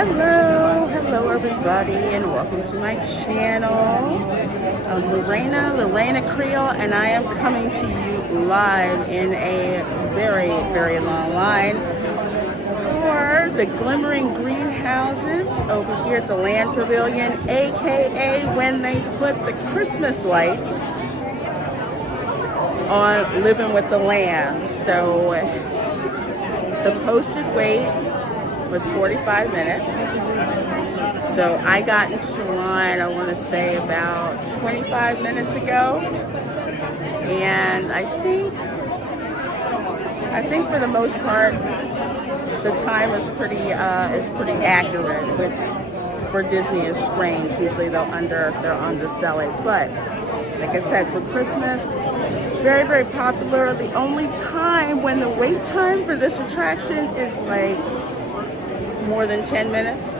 Hello everybody, and welcome to my channel. I'm Reina Creole, and I am coming to you live in a very long line for the Glimmering greenhouses over here at the Land Pavilion, aka when they put the Christmas lights on Living with the Land. So the posted wait was 45 minutes. So I got into line, I want to say about 25 minutes ago. And I think for the most part, the time is pretty accurate, which for Disney is strange. Usually they'll undersell it. But like I said, for Christmas, very popular. The only time when the wait time for this attraction is like more than 10 minutes.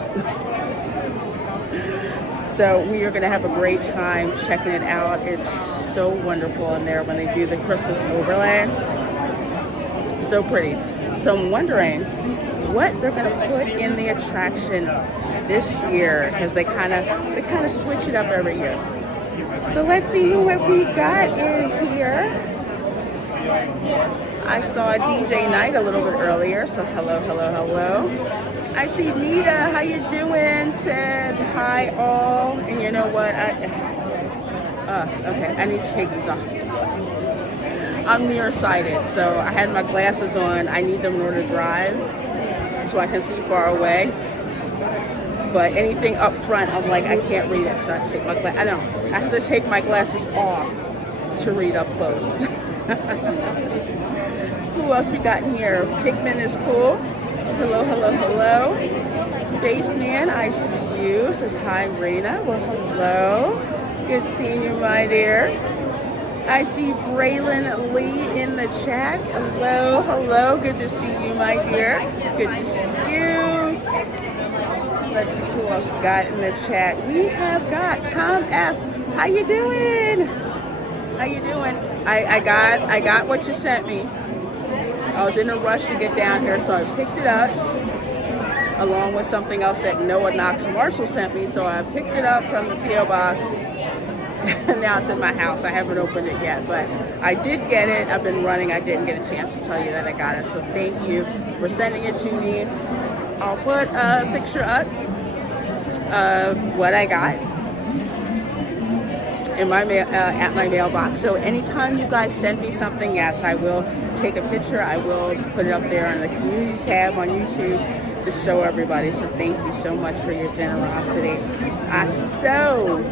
So we are going to have a great time checking it out. It's so wonderful in there when they do the Christmas overlay. So pretty. So I'm wondering what they're going to put in the attraction this year, because they kind of switch it up every year. So let's see who we got in here. I saw DJ Knight a little bit earlier, so hello. I see Nita, how you doing? Says hi all, and you know what? Okay, I need to take these off. I'm nearsighted, so I had my glasses on. I need them in order to drive, so I can see far away. But anything up front, I'm like, I can't read it, so I have to take my I have to take my glasses off to read up close. Who else we got in here? Pigman is cool. Hello. Spaceman, I see you. Says hi, Reina. Well, hello. Good seeing you, my dear. I see Braylon Lee in the chat. Hello. Good to see you, my dear. Good to see you. Let's see who else we got in the chat. We have got Tom F. How you doing? I got what you sent me. I was in a rush to get down here, so I picked it up along with something else that Noah Knox Marshall sent me. So I picked it up from the P.O. box, and now it's in my house. I haven't opened it yet, but I did get it. I've been running. I didn't get a chance to tell you that I got it, so thank you for sending it to me. I'll put a picture up of what I got in my at my mailbox. So anytime you guys send me something, yes, I will take a picture. I will put it up there on the community tab on YouTube to show everybody. So thank you so much for your generosity. I so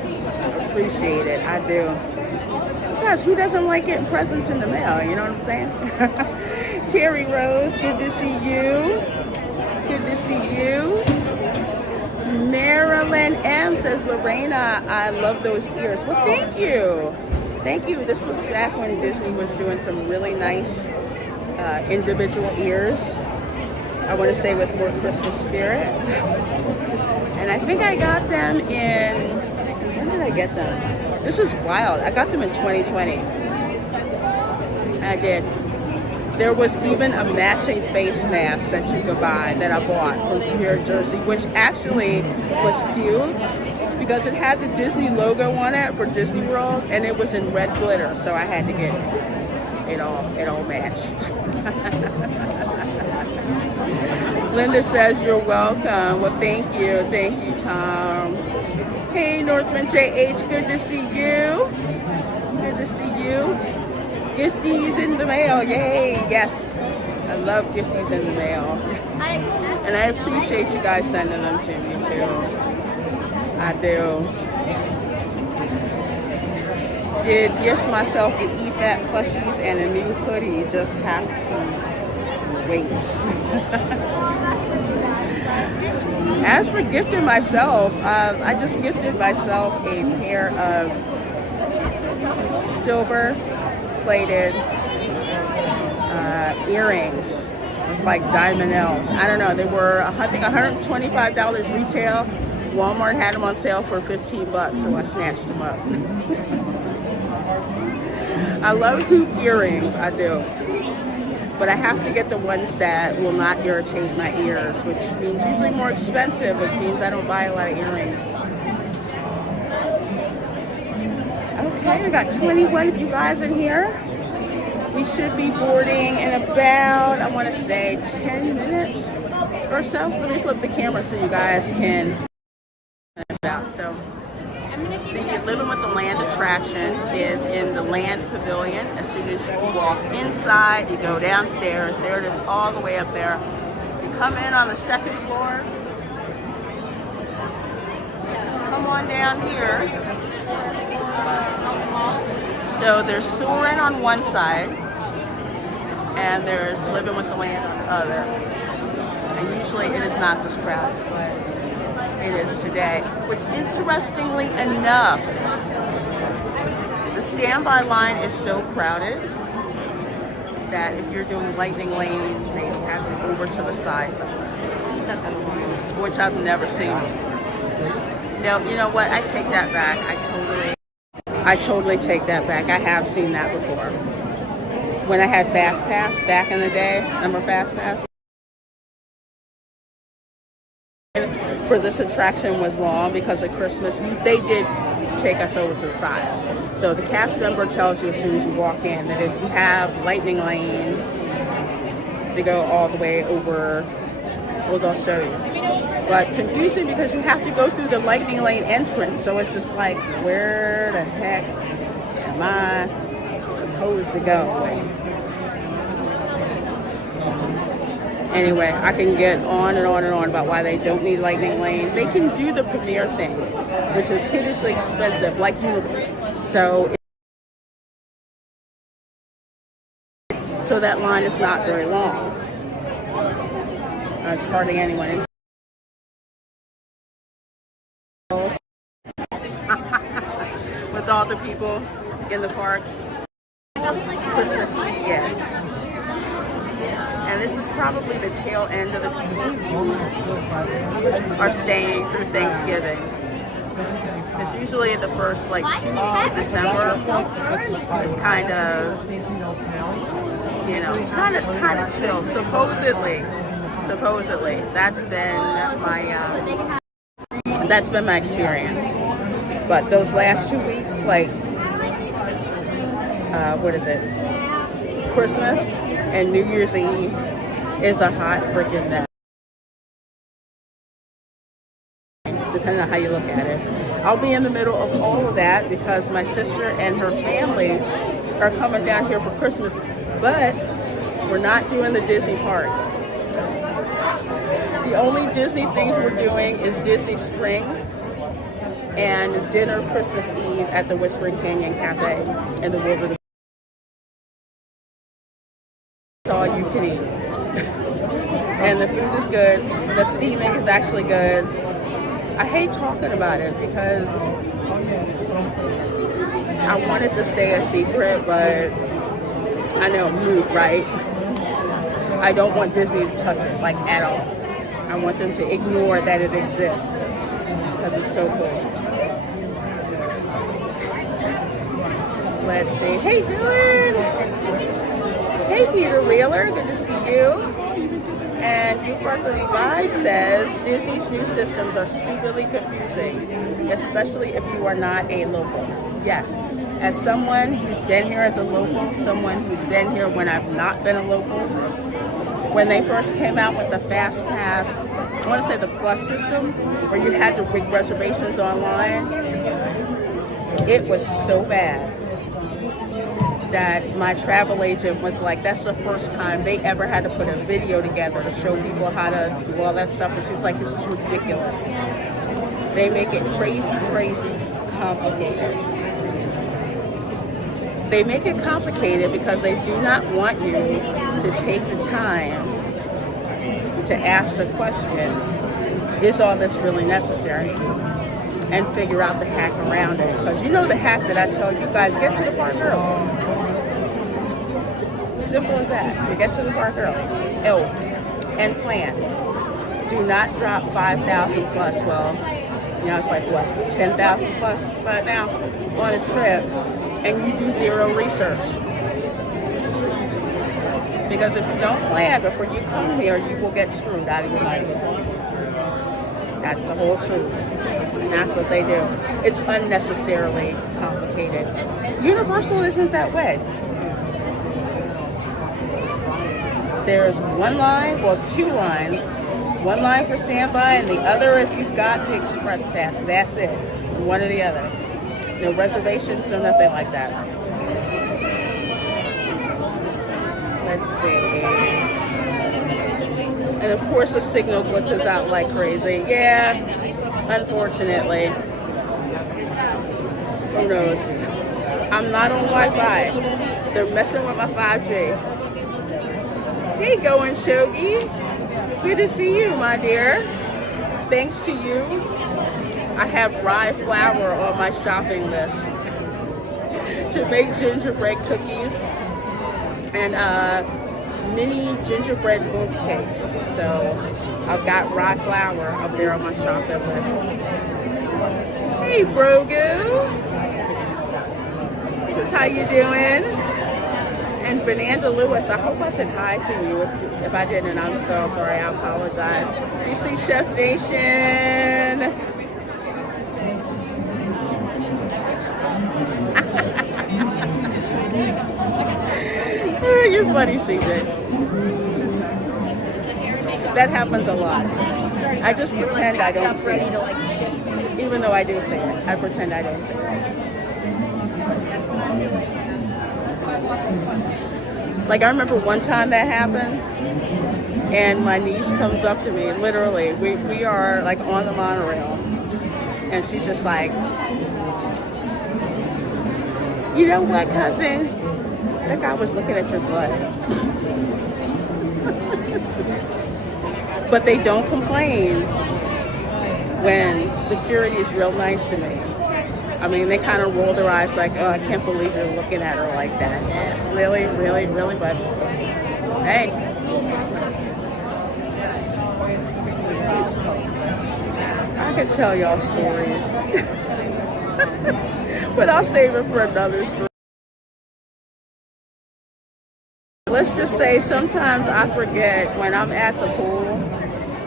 appreciate it. I do. Besides, who doesn't like getting presents in the mail? You know what I'm saying? Terry Rose, good to see you. Good to see you. Marilyn M says, Lorena, I love those ears. Well, thank you. Thank you. This was back when Disney was doing some really nice individual ears. I want to say with more Christmas spirit. And I think I got them in, when did I get them? This is wild. I got them in 2020. I did. There was even a matching face mask that you could buy that I bought from Spirit Jersey, which actually was cute because it had the Disney logo on it for Disney World, and it was in red glitter, so I had to get it. It all matched. Linda says you're welcome. Well, thank you, Tom. Hey, Northman JH, good to see you. Good to see you. Gifties in the mail, yay, yes. I love gifties in the mail. And I appreciate you guys sending them to me too. I do. Did gift myself the EPCOT plushies and a new hoodie, just have to wait. As for gifting myself, I just gifted myself a pair of silver plated earrings with like diamond nails. I don't know, they were I think $125 retail. Walmart had them on sale for $15, so I snatched them up. I love hoop earrings, I do. but I have to get the ones that will not irritate my ears, which means usually more expensive, which means I don't buy a lot of earrings. Okay, I got 21 of you guys in here. We should be boarding in about, I want to say, 10 minutes or so. Let me flip the camera so you guys can about. So the Living with the Land attraction is in the Land Pavilion. As soon as you walk inside, you go downstairs. There it is, all the way up there. You come in on the second floor. Come on down here. So there's Soarin' on one side, and there's Living with the Land on the other. And usually it is not this crowded, but it is today. Which, interestingly enough, the standby line is so crowded that if you're doing lightning lanes, they have it over to the side somewhere, which I've never seen. Now, you know what? I take that back. I totally take that back. I have seen that before. When I had Fast Pass back in the day, remember Fast Pass? For this attraction was long because of Christmas. They did take us over to the side. So the cast member tells you as soon as you walk in that if you have lightning lane to go all the way over, they'll show you. But confusing because you have to go through the lightning lane entrance. So it's just like, where the heck am I supposed to go? Anyway, I can get on and on and on about why they don't need lightning lane. They can do the premiere thing, which is hideously expensive, like so that line is not very long. It's hardly anyone in. With all the people in the parks, Christmas weekend. And this is probably the tail end of the people who are staying through Thanksgiving. It's usually the first 2 weeks of December. It's kind of, it's kind of chill. Supposedly, that's been my experience. But those last 2 weeks, what is it? Christmas and New Year's Eve is a hot freaking mess. Depending on how you look at it. I'll be in the middle of all of that because my sister and her families are coming down here for Christmas, but we're not doing the Disney parks. The only Disney things we're doing is Disney Springs and dinner Christmas Eve at the Whispering Canyon Cafe in the Wilderness. That's all you can eat. And the food is good. The theming is actually good. I hate talking about it because I want it to stay a secret, but I know I'm rude, right? I don't want Disney to touch it at all. I want them to ignore that it exists because it's so cool. Let's see. Hey, Dylan! Hey, Peter Wheeler. Good to see you. And U435 says, Disney's new systems are stupidly confusing, especially if you are not a local. Yes, as someone who's been here as a local, someone who's been here when I've not been a local, when they first came out with the Fast Pass, I want to say the Plus system, where you had to make reservations online, it was so bad that my travel agent was like, that's the first time they ever had to put a video together to show people how to do all that stuff. And she's like, this is ridiculous. They make it crazy complicated. They make it complicated because they do not want you to take the time to ask the question, is all this really necessary? And figure out the hack around it. Because you know the hack that I tell you guys, get to the park early. Simple as that. You get to the park early. Oh, and plan. Do not drop 5,000 plus. Well, it's like what, 10,000 plus right now on a trip, and you do zero research. Because if you don't plan before you come here, you will get screwed out of your money. That's the whole truth. And that's what they do. It's unnecessarily complicated. Universal isn't that way. There's one line, well, two lines. One line for standby and the other if you've got the express pass. That's it. One or the other. No reservations, no nothing like that. Let's see. And of course the signal glitches out like crazy. Yeah, unfortunately. Who knows? I'm not on Wi-Fi. They're messing with my 5G. Hey, going Shogi. Good to see you, my dear. Thanks to you, I have rye flour on my shopping list to make gingerbread cookies and mini gingerbread mooncakes. Cakes. So I've got rye flour up there on my shopping list. Hey, Brogu. This is how you doing? And Fernanda Lewis, I hope I said hi to you. If I didn't, I'm so sorry. I apologize. You see Chef Nation. You're funny, CJ. That happens a lot. I just pretend I don't see it. Even though I do see it. I pretend I don't see it. Like, I remember one time that happened, and my niece comes up to me, literally, we are like on the monorail, and she's just like, you know what, cousin? That guy was looking at your butt. But they don't complain when security is real nice to me. I mean, they kind of roll their eyes like, oh, I can't believe you're looking at her like that. Yeah, really, really, really, but hey. I could tell y'all stories. But I'll save it for another story. Let's just say sometimes I forget when I'm at the pool.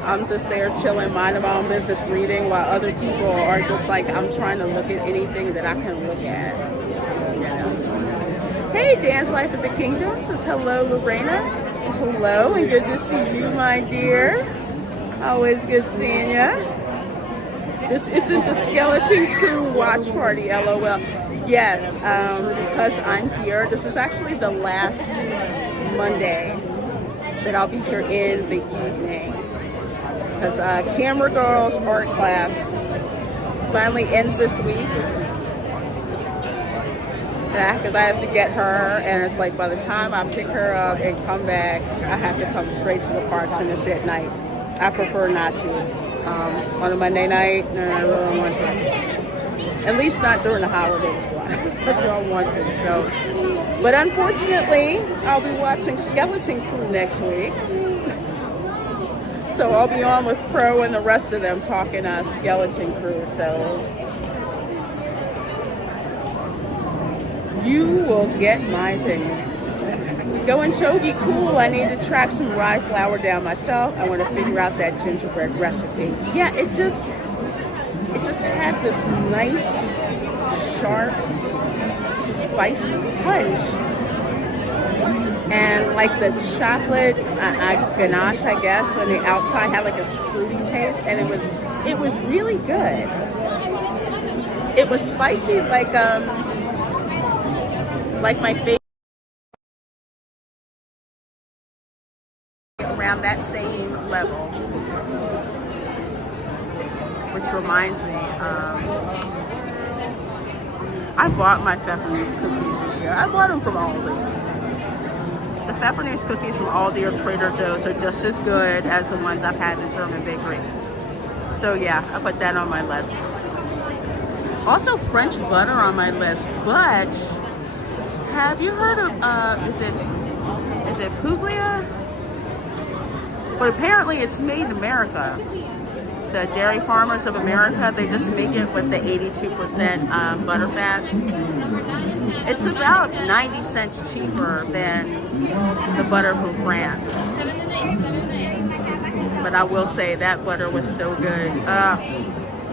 I'm just there chilling, minding my own business, reading, while other people are just like, I'm trying to look at anything that I can look at. You know? Hey, Dance Life at the Kingdom says hello, Lorena. Hello, and good to see you, my dear. Always good seeing ya. This isn't the Skeleton Crew watch party, LOL. Yes, because I'm here. This is actually the last Monday that I'll be here in the evening. Because Camera Girl's art class finally ends this week. Because I have to get her, and it's like by the time I pick her up and come back, I have to come straight to the parks, and it's at night. I prefer not to. On a Monday night, no, I really don't want to. At least not during the holidays, I don't want to. So, but unfortunately, I'll be watching Skeleton Crew next week. So I'll be on with Pro and the rest of them talking Skeleton Crew. So you will get my opinion. Going Shogi, cool. I need to track some rye flour down myself. I want to figure out that gingerbread recipe. Yeah, it just had this nice, sharp, spicy punch. And like the chocolate ganache, I guess, on the outside had like this fruity taste, and it was really good. It was spicy, like my favorite. Around that same level, which reminds me, I bought my Pfeffernusse cookies this year. I bought them from Aldi. The Pfeffernusse cookies from Aldi or Trader Joe's are just as good as the ones I've had in the German bakery. So yeah, I put that on my list. Also French butter on my list, but have you heard of, is it Puglia? But apparently it's made in America. The Dairy Farmers of America, they just make it with the 82% butter fat. It's about 90 cents cheaper than the butter from France. But I will say that butter was so good.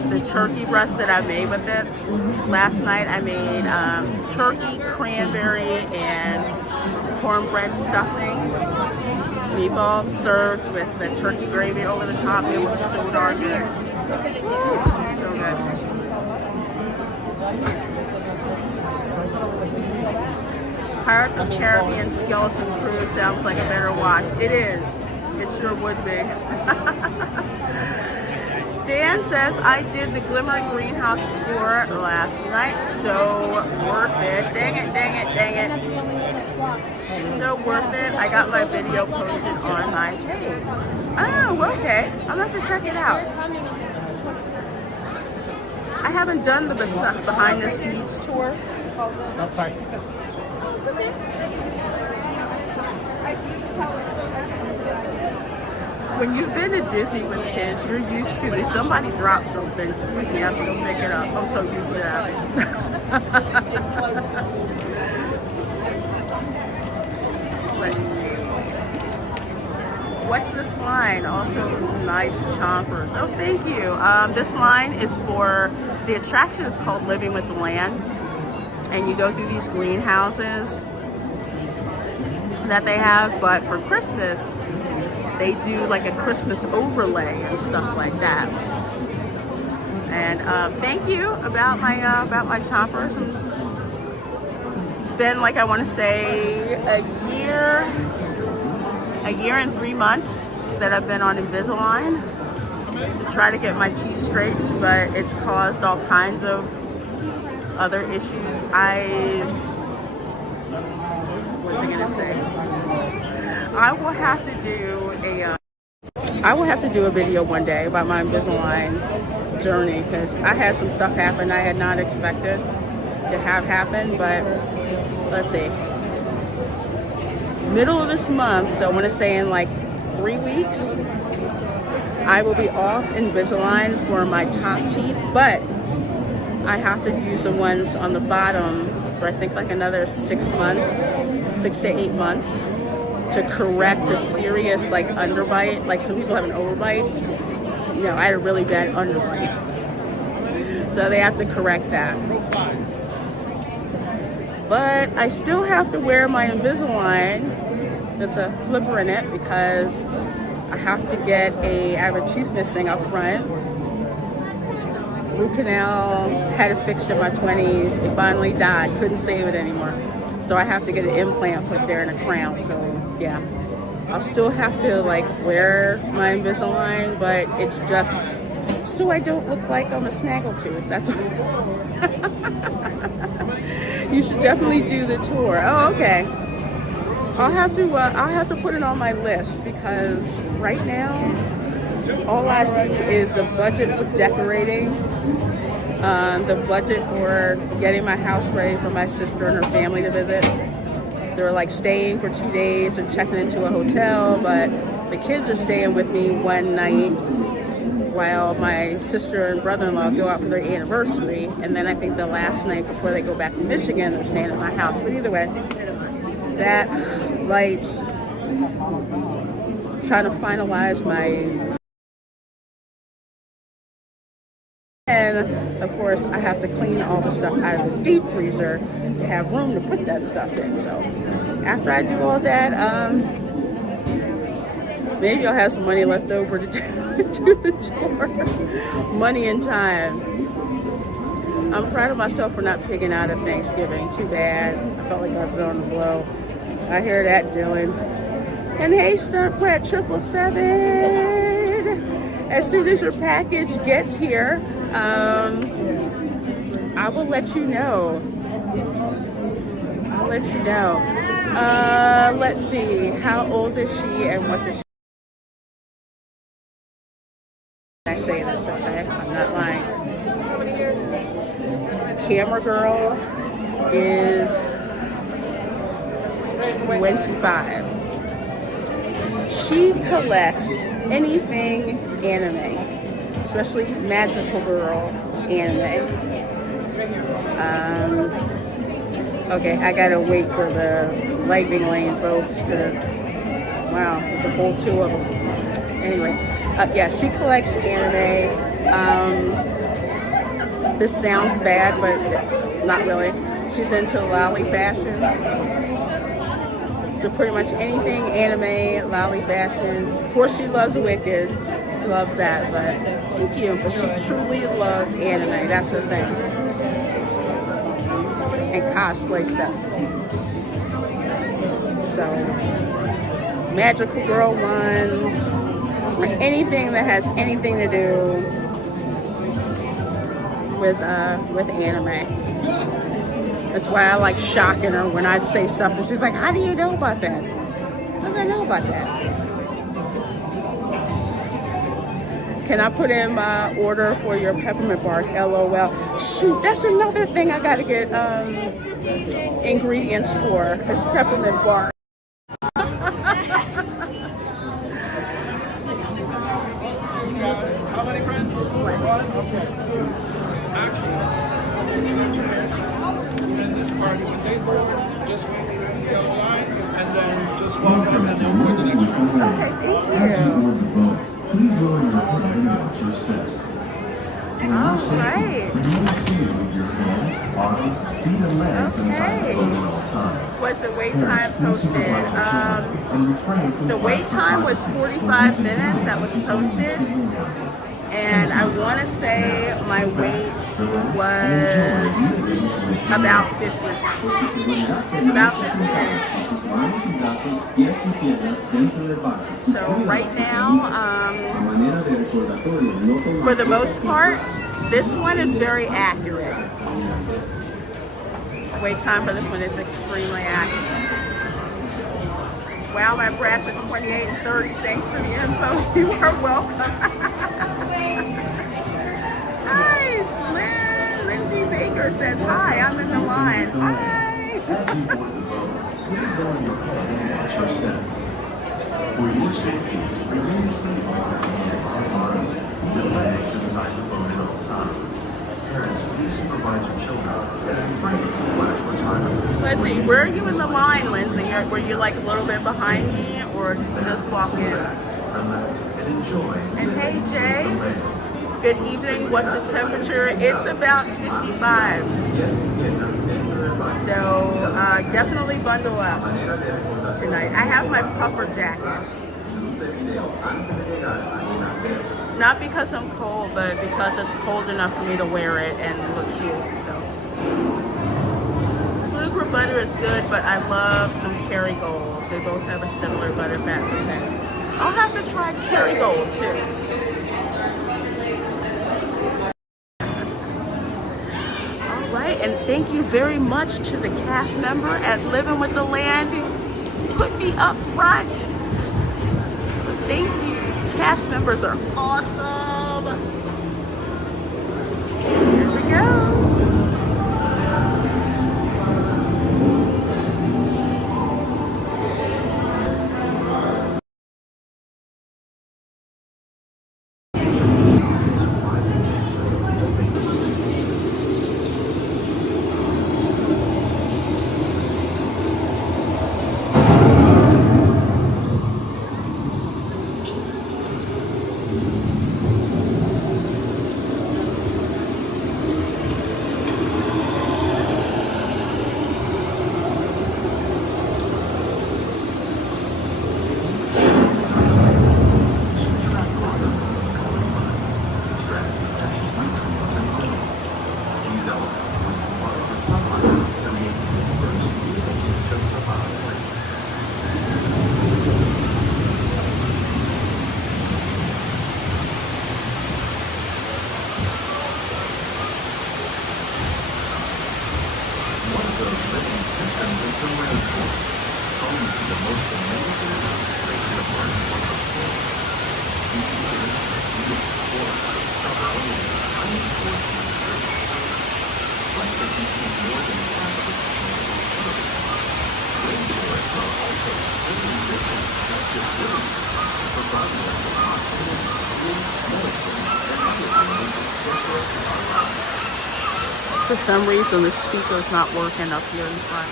The turkey breast that I made with it last night, I made turkey, cranberry, and cornbread stuffing. Meatballs served with the turkey gravy over the top. It was so darn good. So good. Pirates of the Caribbean Skeleton Crew sounds like a better watch. It is. It sure would be. Dan says, I did the Glimmering greenhouse tour last night. So worth it. Dang it, dang it, dang it. So worth it. I got my video posted on my page. Oh, okay. I'm going to have to check it out. I haven't done the behind the scenes tour. Oh, sorry. It's okay. When you've been to Disney with kids, you're used to this. Somebody drops something. Excuse me, I have to go pick it up. I'm so used to that. Let's see. What's this line? Also nice chompers. Oh, thank you. This line is for, the attraction is called Living with the Land. And you go through these greenhouses that they have, but for Christmas, they do like a Christmas overlay and stuff like that. And thank you about my chompers. It's been like, I want to say a year and 3 months that I've been on Invisalign to try to get my teeth straight, but it's caused all kinds of other issues. What's I gonna say? I will have to do a video one day about my Invisalign journey, because I had some stuff happen I had not expected to have happen. But let's see, middle of this month, so I want to say in like 3 weeks, I will be off Invisalign for my top teeth, but I have to use the ones on the bottom for I think like another 6 months, 6 to 8 months, to correct a serious like underbite. Like some people have an overbite. You know, I had a really bad underbite. So they have to correct that. But I still have to wear my Invisalign with the flipper in it, because I have to get I have a tooth missing up front. Root canal, had it fixed in my 20s. It finally died, couldn't save it anymore. So I have to get an implant put there and a crown. So yeah, I'll still have to like wear my Invisalign, but it's just so I don't look like I'm a snaggletooth. That's all. You should definitely do the tour. Oh, okay. I'll have to put it on my list, because right now all I see is the budget for decorating, the budget for getting my house ready for my sister and her family to visit. They're like staying for 2 days and checking into a hotel, but the kids are staying with me one night while my sister and brother-in-law go out for their anniversary, and then I think the last night before they go back to Michigan, they're staying at my house. But either way, that lights, trying to finalize my, and of course I have to clean all the stuff out of the deep freezer to have room to put that stuff in. So after I do all that, maybe I'll have some money left over to do the tour. Money and time. I'm proud of myself for not pigging out at Thanksgiving. Too bad. I felt like I was on the blow. I hear that, Dylan. And hey, Stunt Pratt 777. As soon as your package gets here, I will let you know. I'll let you know. Let's see. How old is she and what does she? I say this, okay? I'm not lying. Camera girl is 25. She collects anything anime, especially magical girl anime. Okay, I gotta wait for the lightning lane folks to, wow, there's a whole two of them. Anyway, yeah, she collects anime. This sounds bad, but not really. She's into lolly fashion. So pretty much anything anime, lolly fashion. Of course, she loves Wicked. She loves that, but thank you. But she truly loves anime. That's her thing. And cosplay stuff. So, magical girl ones, or anything that has anything to do with anime. That's why I like shocking her when I say stuff and she's like, how do you know about that? How do I know about that? Can I put in my order for your peppermint bark? LOL. Shoot, that's another thing I gotta get ingredients for. It's peppermint bark. How many friends? One? Okay. And this part, when they forward, just wait in the yellow line, and then just walk up and then avoid the next one. Okay, thank you. Please lower your hand at your step. All right. Remove seated with your hands, arms, feet, and legs inside the boat at all times. What's the wait time posted? And refrain from The wait time was 45 minutes that was posted. And I want to say my wait was about 50. It's about 50 minutes. So right now, for the most part, this one is very accurate. Wait time for this one is extremely accurate. Wow, my brats are 28 and 30. Thanks for the info. You are welcome. Hi, Lindsay Baker says, hi, I'm in the line. Hi. Please lower your hand at your step. For your safety, remain safe with your hands, arms, feet, and legs inside the boat at all times. Parents, please supervise your children and refrain from flash or timers. Lindsay, where are you in the line, Lindsay? Were you like a little bit behind me or just walk in? Relax and enjoy. And hey, Jay, good evening. What's the temperature? It's about 55. So definitely bundle up tonight. I have my puffer jacket. Not because I'm cold, but because it's cold enough for me to wear it and look cute. So, Flugra butter is good, but I love some Kerrygold. They both have a similar butter fat percent. I'll have to try Kerrygold too. All right, and thank you very much to the cast member at Living with the Land who put me up front. So thank you. Cast members are awesome. Here we go. For some reason, the speaker's not working up here in front.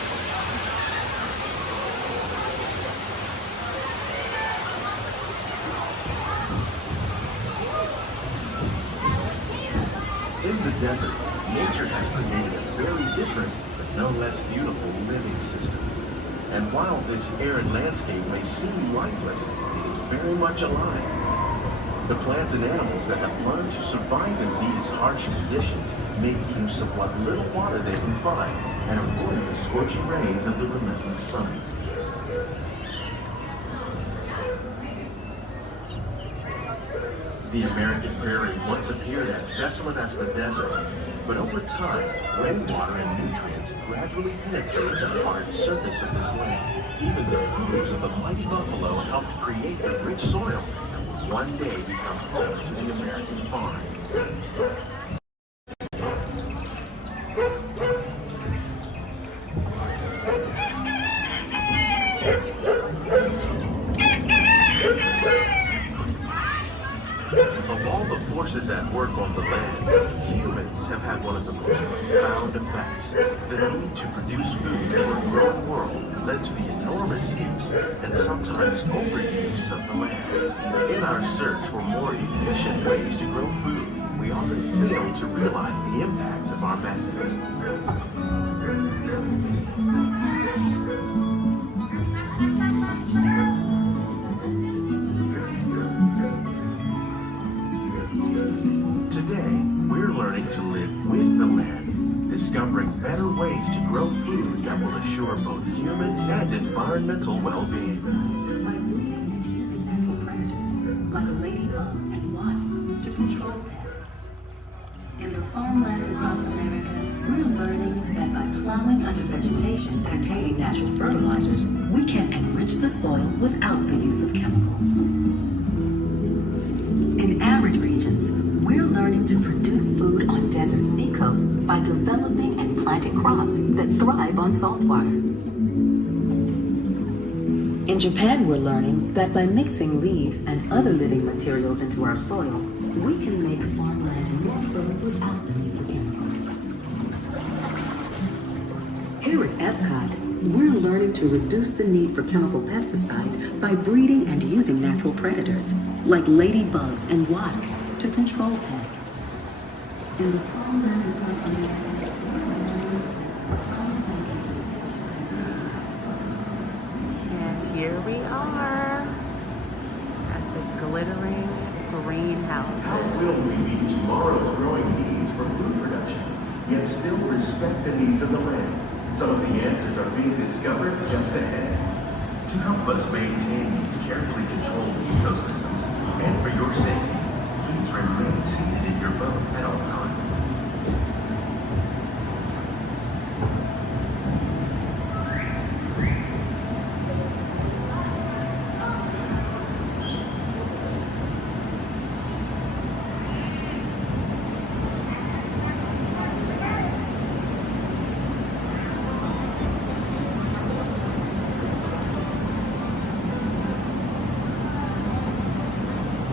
In the desert, nature has created a very different, but no less beautiful living system. And while this arid landscape may seem lifeless, it is very much alive. The plants and animals that have learned to survive in these harsh conditions make use of what little water they can find and avoid the scorching rays of the relentless sun. The American prairie once appeared as desolate as the desert, but over time, rainwater and nutrients gradually penetrated the hard surface of this land. Even the hooves of the mighty buffalo helped create the rich soil that would one day become home to the American farm. Of all the forces at work on the land, humans have had one of the most profound effects. The need to produce food for a growing world led to the enormous use and sometimes overuse of the land. In our search for more efficient ways to grow food, we often fail to realize the impact of our methods. Today, we're learning to live with the land, discovering better ways to grow food that will assure both human and environmental well-being. By breeding and using natural predators, like ladybugs and wasps, to control pests. In the farmlands across America, we're learning that by plowing under vegetation containing natural fertilizers, we can enrich the soil without the use of chemicals. In arid regions, we're learning to produce food on desert seacoasts by developing and planting crops that thrive on salt water. In Japan, we're learning that by mixing leaves and other living materials into our soil, we can make farmland more fertile without the need for chemicals. Here at EPCOT, we're learning to reduce the need for chemical pesticides by breeding and using natural predators, like ladybugs and wasps, to control pests. In the farmlands across America, And here we are at the Glimmering greenhouse. How will we meet tomorrow's growing needs for food production, yet still respect the needs of the land? Some of the answers are being discovered just ahead. To help us maintain these carefully controlled ecosystems, and for your safety, please remain seated in your boat at all times.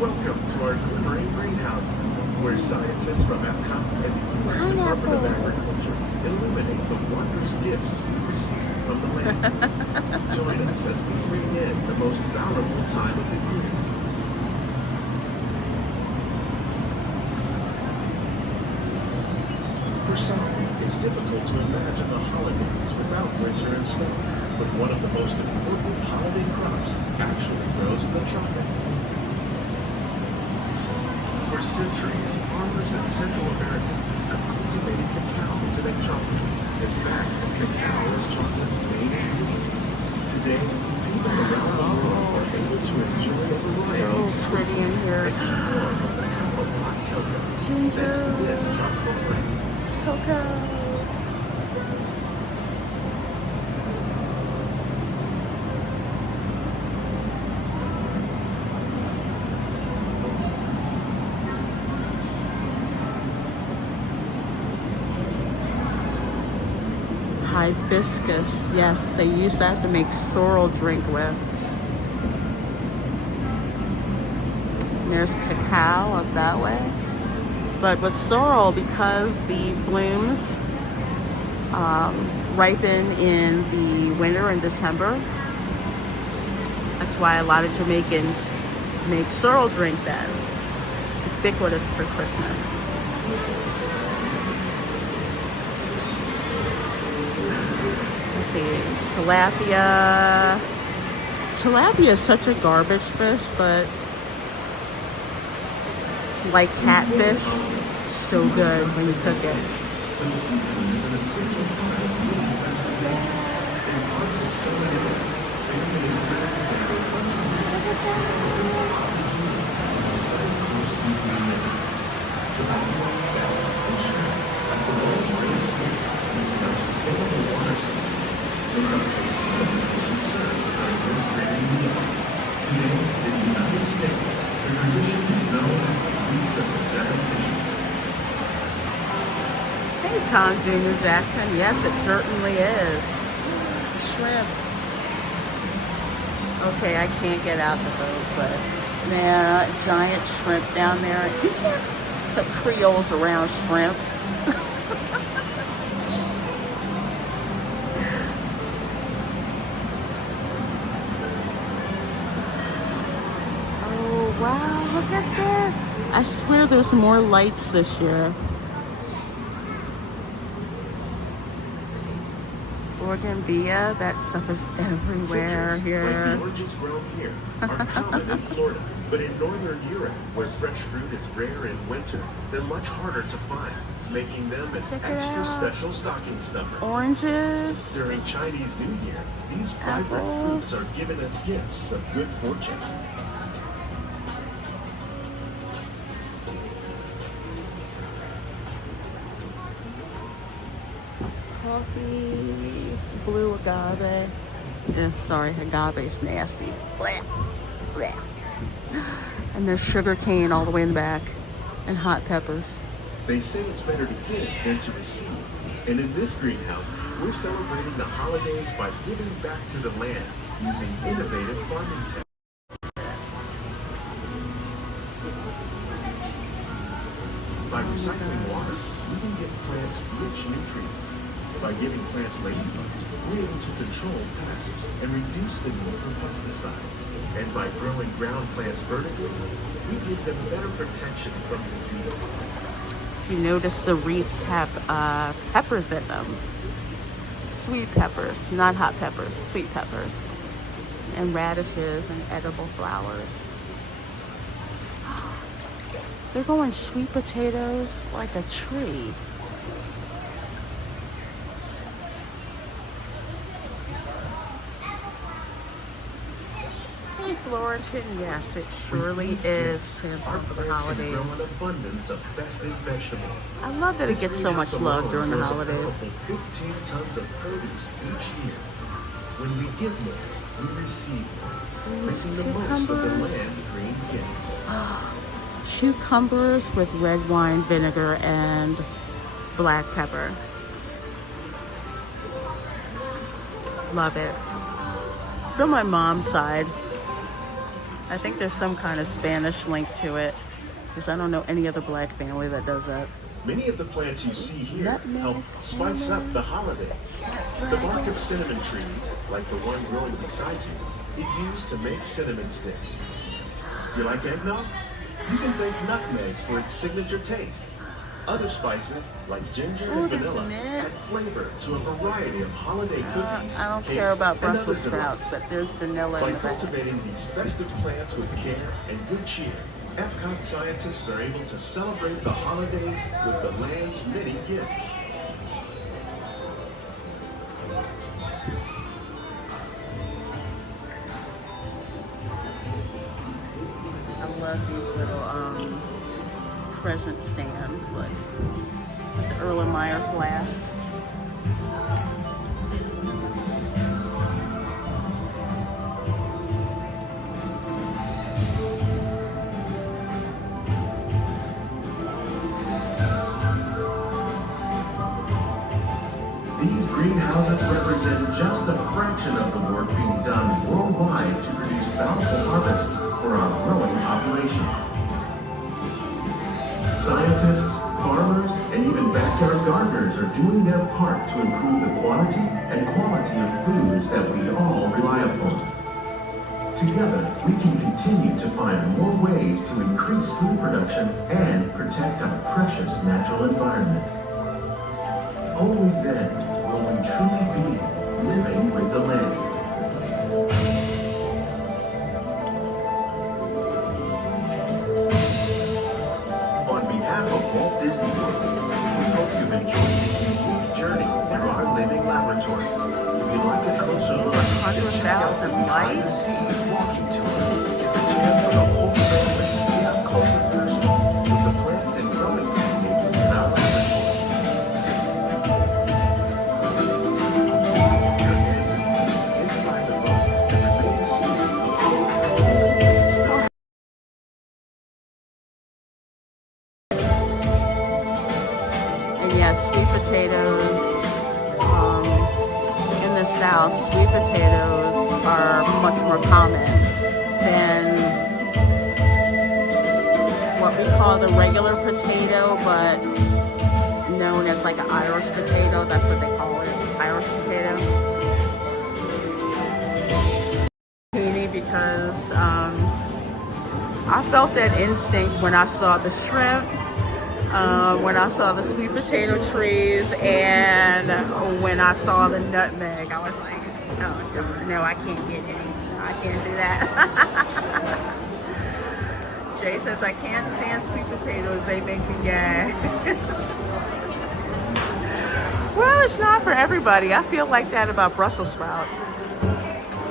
Welcome to our Glimmering greenhouses, where scientists from EPCOT and the U.S. Department of Agriculture illuminate the wondrous gifts we receive from the land. Join us as we bring in the most bountiful time of the year. For some, it's difficult to imagine the holidays without winter and snow, but one of the most important holiday crops actually grows in the tropics. For centuries, farmers in Central America have cultivated cacao to make chocolate. In fact, cacao is chocolate's main ingredient. Today, people around the world are able to enjoy a variety of sweets and keep warm with the help of hot cocoa. Thanks to this tropical plant. Cocoa. Hibiscus, yes, they use that to make sorrel drink with. And there's cacao up that way. But with sorrel, because the blooms ripen in the winter in December. That's why a lot of Jamaicans make sorrel drink then. Ubiquitous for Christmas. Let's see, tilapia. Tilapia is such a garbage fish, but like catfish, so good when you cook it. Hey, Tom Jr. Jackson. Yes, it certainly is. Shrimp. Okay, I can't get out the boat, but man, giant shrimp down there. You can't put Creoles around shrimp. Oh, wow, look at this. I swear there's more lights this year. Bougainvillea, that stuff is everywhere here. Like the oranges grown here are common in Florida, but in northern Europe, where fresh fruit is rare in winter, they're much harder to find, making them an extra special stocking stuffer. Oranges. During Chinese New Year, these vibrant fruits are given as gifts of good fortune. Coffee, blue agave. Yeah, sorry, agave's nasty. Blah, blah. And there's sugar cane all the way in the back, and hot peppers. They say it's better to give than to receive. And in this greenhouse, we're celebrating the holidays by giving back to the land using innovative farming techniques. By recycling water, we can give plants rich nutrients. By giving plants ladybugs, we're able to control pests and reduce the need for pesticides. And by growing ground plants vertically, we give them better protection from disease. You notice the wreaths have peppers in them. Sweet peppers, not hot peppers, sweet peppers. And radishes and edible flowers. They're going sweet potatoes like a tree. Hey, Florentine, yes, it surely is transformed for the holidays. An abundance of festive vegetables. I love that it gets so much love during the holidays. 15 tons of produce each year. When we give more, we receive more, making the most of the land's green gifts. Cucumbers with red wine vinegar and black pepper. Love it. It's from my mom's side. I think there's some kind of Spanish link to it, because I don't know any other black family that does that. Many of the plants you see here help spice up the holidays. The bark of cinnamon trees, like the one growing beside you, is used to make cinnamon sticks. Do you like eggnog? You can thank nutmeg for its signature taste. Other spices, like ginger and vanilla, add flavor to a variety of holiday cookies, I don't cakes, care about and Brussels other sprouts, delights. but there's vanilla By in the back. cultivating these festive plants with care and good cheer, EPCOT scientists are able to celebrate the holidays with the land's many gifts. I love these little present stands, like the Erlenmeyer glass. These greenhouses represent just a fraction of the work being done worldwide to produce bountiful harvests for our growing population. Scientists, farmers, and even back Backyard gardeners are doing their part to improve the quantity and quality of foods that we all rely upon. Together, we can continue to find more ways to increase food production and protect our precious natural environment. Only then will we truly be living with the land. On behalf of Walt Disney World, we hope you've enjoyed this unique journey through our living laboratory. If you'd like a closer look, check out the 100,000 behind the lights. scenes walking tour. It's a chance for the whole family to get up close and personal with the plants and growing techniques in our laboratory. Your hands and feet inside the boat and remain seated until stop. And yes, sweet potatoes. In the South, sweet potatoes are much more common than what we call the regular potato, but known as like an Irish potato. That's what they call it, Irish potato. Because I felt that instinct when I saw the shrimp, when I saw the sweet potato trees, and when I saw the nutmeg. I was like, oh darn, no, I can't get any. I can't do that. Jay says I can't stand sweet potatoes, they make me gag. Well, it's not for everybody. I feel like that about Brussels sprouts.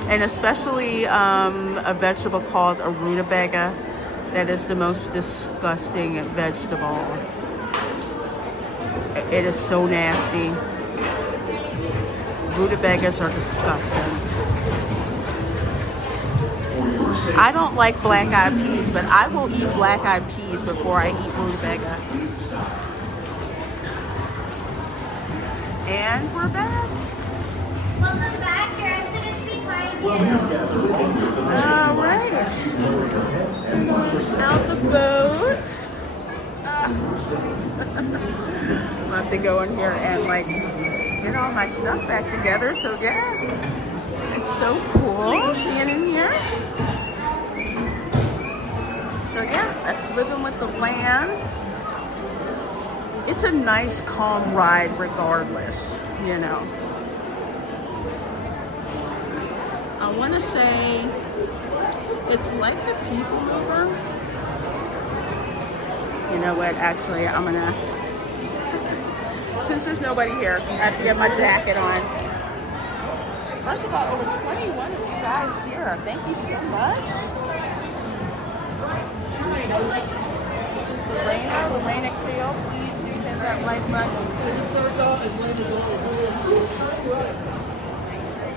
And especially a vegetable called a rutabaga. That is the most disgusting vegetable. It is so nasty. Rutabagas are disgusting. I don't like black-eyed peas, but I will eat black-eyed peas before I eat rutabaga. And we're back. Welcome back, your exit is behind you. All right. Out the boat. I'm have to go in here and like get all my stuff back together. So yeah, it's so cool being in here. So yeah, that's living with the land. It's a nice, calm ride regardless, you know. I want to say it's like a people mover. You know what, actually, I'm gonna, since there's nobody here, I have to get my jacket on. First of all, over 21 of you guys here. Thank you so much. This is the Reina Creole. Please do hit that like button.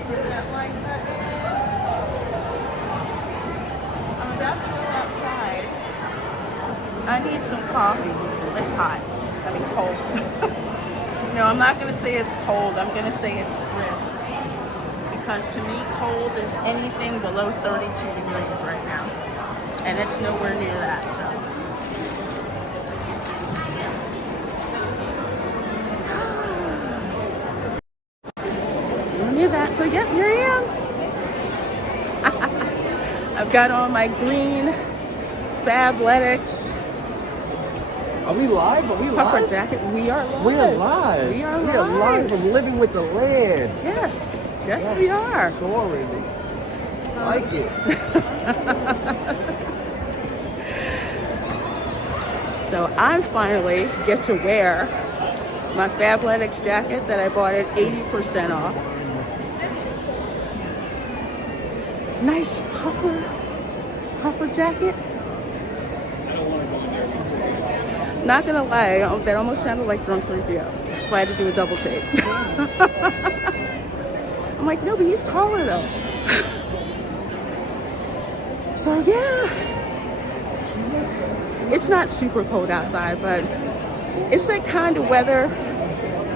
Hit that like button. I'm about to go outside. I need some coffee. It's hot. I mean cold. No, I'm not going to say it's cold. I'm going to say it's crisp. Because to me, cold is anything below 32 degrees right now. And it's nowhere near that, so. Near that, so yep, here I am. I've got on my green Fabletics. Are we live? Are we Puffer live? jacket. We are live. We're live. We are We are live live. from Living with the Land. Yes. Yes, we are. Soaring. Like it. So I finally get to wear my Fabletics jacket that I bought at 80% off. Nice puffer jacket. Not gonna lie, that almost sounded like drunk 3PO. That's why I had to do a double take. I'm like, no, but he's taller though. So yeah, it's not super cold outside, but it's that kind of weather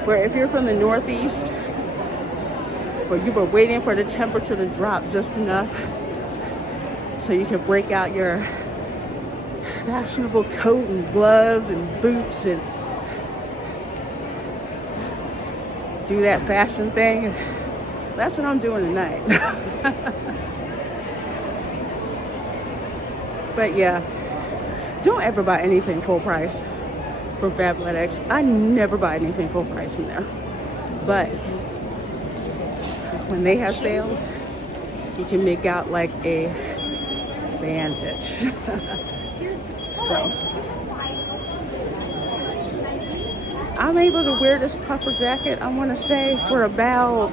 where if you're from the Northeast, where you were waiting for the temperature to drop just enough so you can break out your fashionable coat and gloves and boots and do that fashion thing. That's what I'm doing tonight. But yeah, don't ever buy anything full price from Fabletics. I never buy anything full price from there. But when they have sales, you can make out like a bandit. So I'm able to wear this puffer jacket, I want to say, for about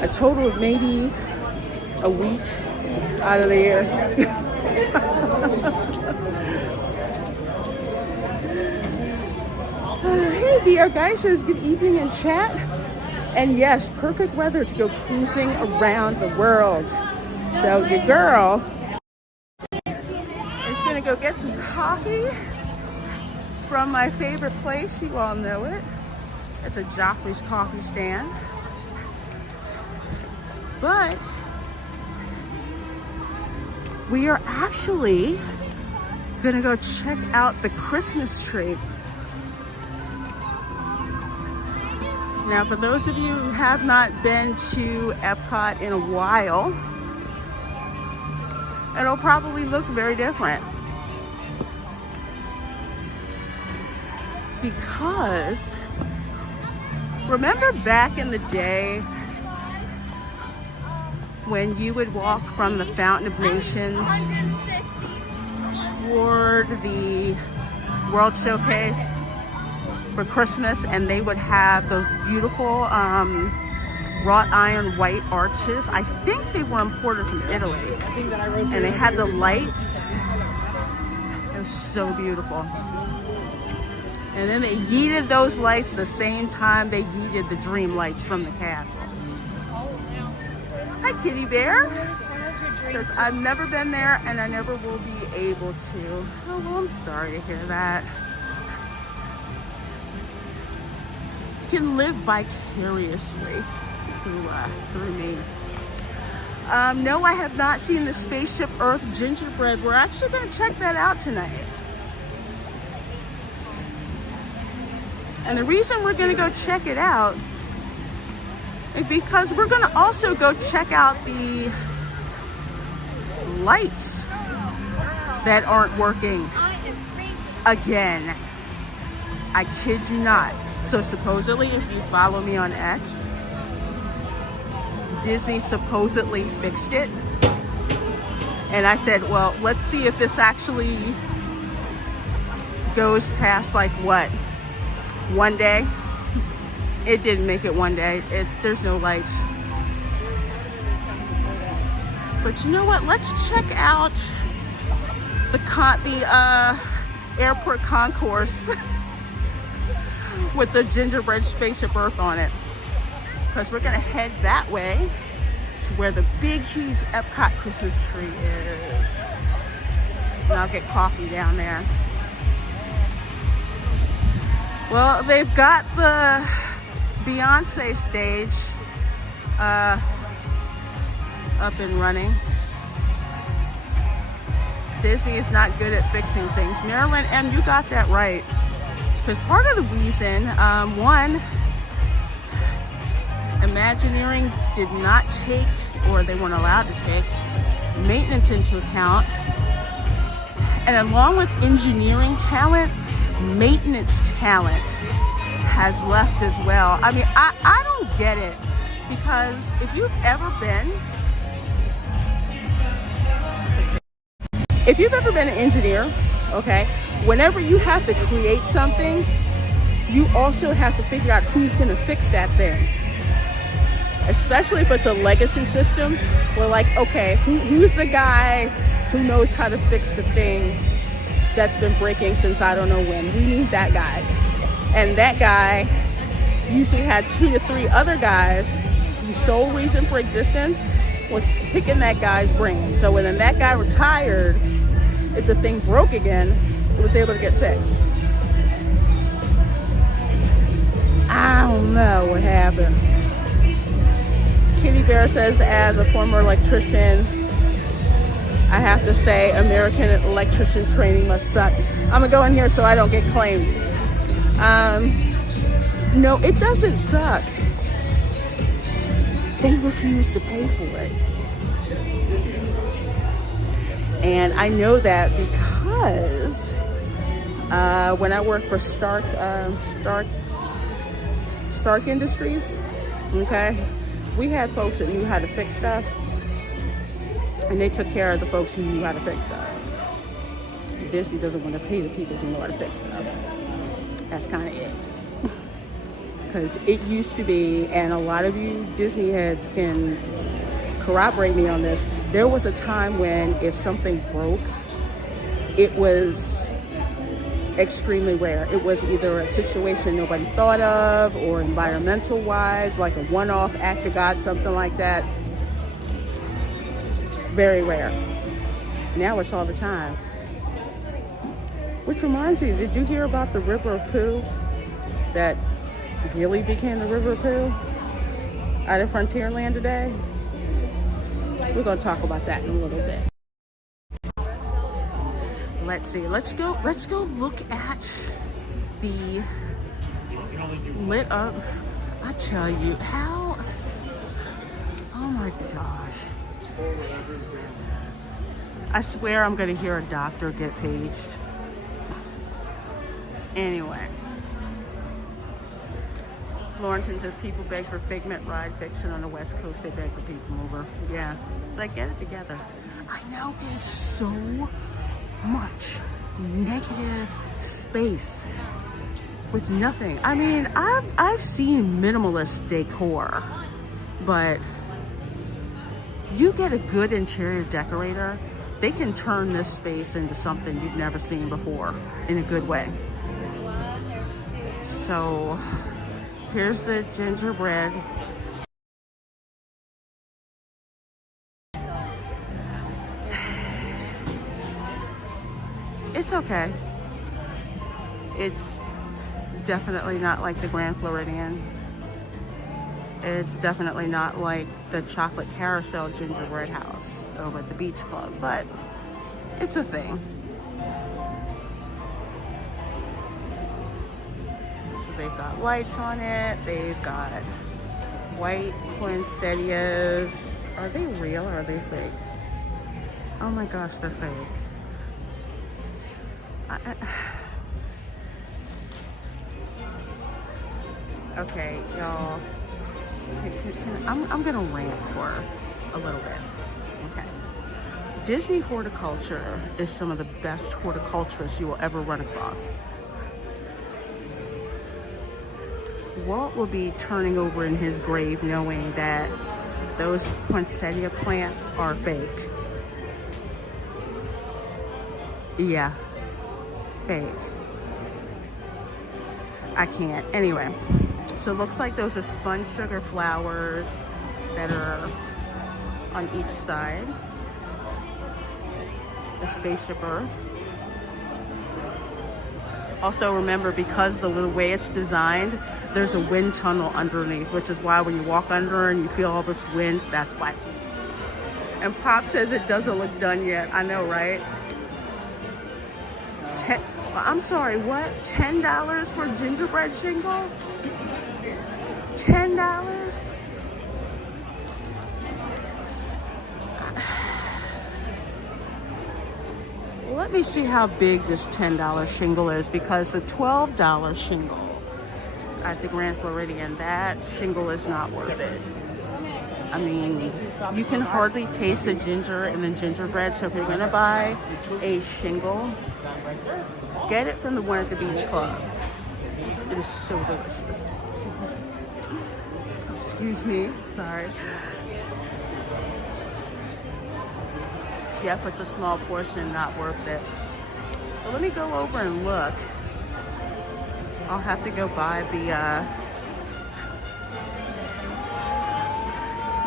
a total of maybe a week out of the year. Hey, BR Guy says good evening in chat. And yes, perfect weather to go cruising around the world. So your girl is gonna go get some coffee from my favorite place. You all know it. It's a Joffrey's coffee stand. But we are actually gonna go check out the Christmas tree. Now, for those of you who have not been to EPCOT in a while, it'll probably look very different. Because remember back in the day when you would walk from the Fountain of Nations toward the World Showcase for Christmas, and they would have those beautiful wrought iron white arches. I think they were imported from Italy. And they had the lights. It was so beautiful. And then they yeeted those lights the same time they yeeted the dream lights from the castle. Hi, Kitty Bear. Because I've never been there and I never will be able to. Oh, well, I'm sorry to hear that. You can live vicariously through me. No, I have not seen the Spaceship Earth gingerbread. We're actually going to check that out tonight. And the reason we're going to go check it out is because we're going to also go check out the lights that aren't working again. I kid you not. So supposedly, if you follow me on X, Disney supposedly fixed it. And I said, well, let's see if this actually goes past like what? One day? It didn't make it one day. There's no lights. But you know what? Let's check out the airport concourse with the gingerbread Spaceship Earth on it. Because we're gonna head that way to where the big, huge EPCOT Christmas tree is. And I'll get coffee down there. Well, they've got the Beyonce stage up and running. Disney is not good at fixing things. Marilyn M., you got that right. Because part of the reason, one, Imagineering did not take, or they weren't allowed to take, maintenance into account. And along with engineering talent, maintenance talent has left as well. I mean, I don't get it. Because if you've ever been an engineer, okay, whenever you have to create something, you also have to figure out who's going to fix that thing. Especially if it's a legacy system. We're like, okay, who's the guy who knows how to fix the thing that's been breaking since I don't know when? We need that guy. And that guy usually had 2 to 3 other guys whose sole reason for existence was picking that guy's brain. So when that guy retired, if the thing broke again, it was able to get fixed. I don't know what happened. Kitty Bear says, as a former electrician, I have to say American electrician training must suck. I'm gonna go in here so I don't get claimed. No, it doesn't suck. They refuse to pay for it. And I know that because when I worked for Stark Industries, okay, we had folks that knew how to fix stuff, and they took care of the folks who knew how to fix stuff. Disney doesn't want to pay the people who know how to fix stuff. That's kind of it. Because it used to be, and a lot of you Disney heads can corroborate me on this, there was a time when if something broke, it was extremely rare. It was either a situation nobody thought of, or environmental wise, like a one-off act of God, something like that. Very rare. Now it's all the time. Which reminds me, did you hear about the River of Pooh that really became the River of Pooh out of Frontierland today? We're going to talk about that in a little bit. Let's see. Let's go look at the lit up. I tell you how. Oh my gosh. I swear I'm going to hear a doctor get paged. Anyway. Florentine says people beg for Figment ride fixing on the West Coast. They beg for people mover. Yeah. Like, get it together. I know it is so much negative space with nothing. I mean, I've seen minimalist decor, but you get a good interior decorator, they can turn this space into something you've never seen before in a good way. So here's the gingerbread. It's okay. It's definitely not like the Grand Floridian. It's definitely not like the Chocolate Carousel gingerbread house over at the Beach Club, but it's a thing. So they've got lights on it. They've got white poinsettias. Are they real or are they fake? Oh my gosh, they're fake. Okay, y'all. I'm gonna rant for a little bit. Okay. Disney horticulture is some of the best horticulturists you will ever run across. Walt will be turning over in his grave knowing that those poinsettia plants are fake. Yeah, fake. I can't. Anyway, so it looks like those are spun sugar flowers that are on each side. The spaceship Earth. Also remember, because the way it's designed, there's a wind tunnel underneath, which is why when you walk under and you feel all this wind, that's why. And Pop says it doesn't look done yet. I know, right? I'm sorry, what? $10 for a gingerbread shingle? $10? Let me see how big this $10 shingle is, because the $12 shingle at the Grand Floridian, that shingle is not worth it. I mean, you can hardly taste the ginger in the gingerbread, so if you're gonna buy a shingle, get it from the one at the Beach Club. It is so delicious. Excuse me, sorry. Yep, it's a small portion, not worth it. But let me go over and look. I'll have to go buy the,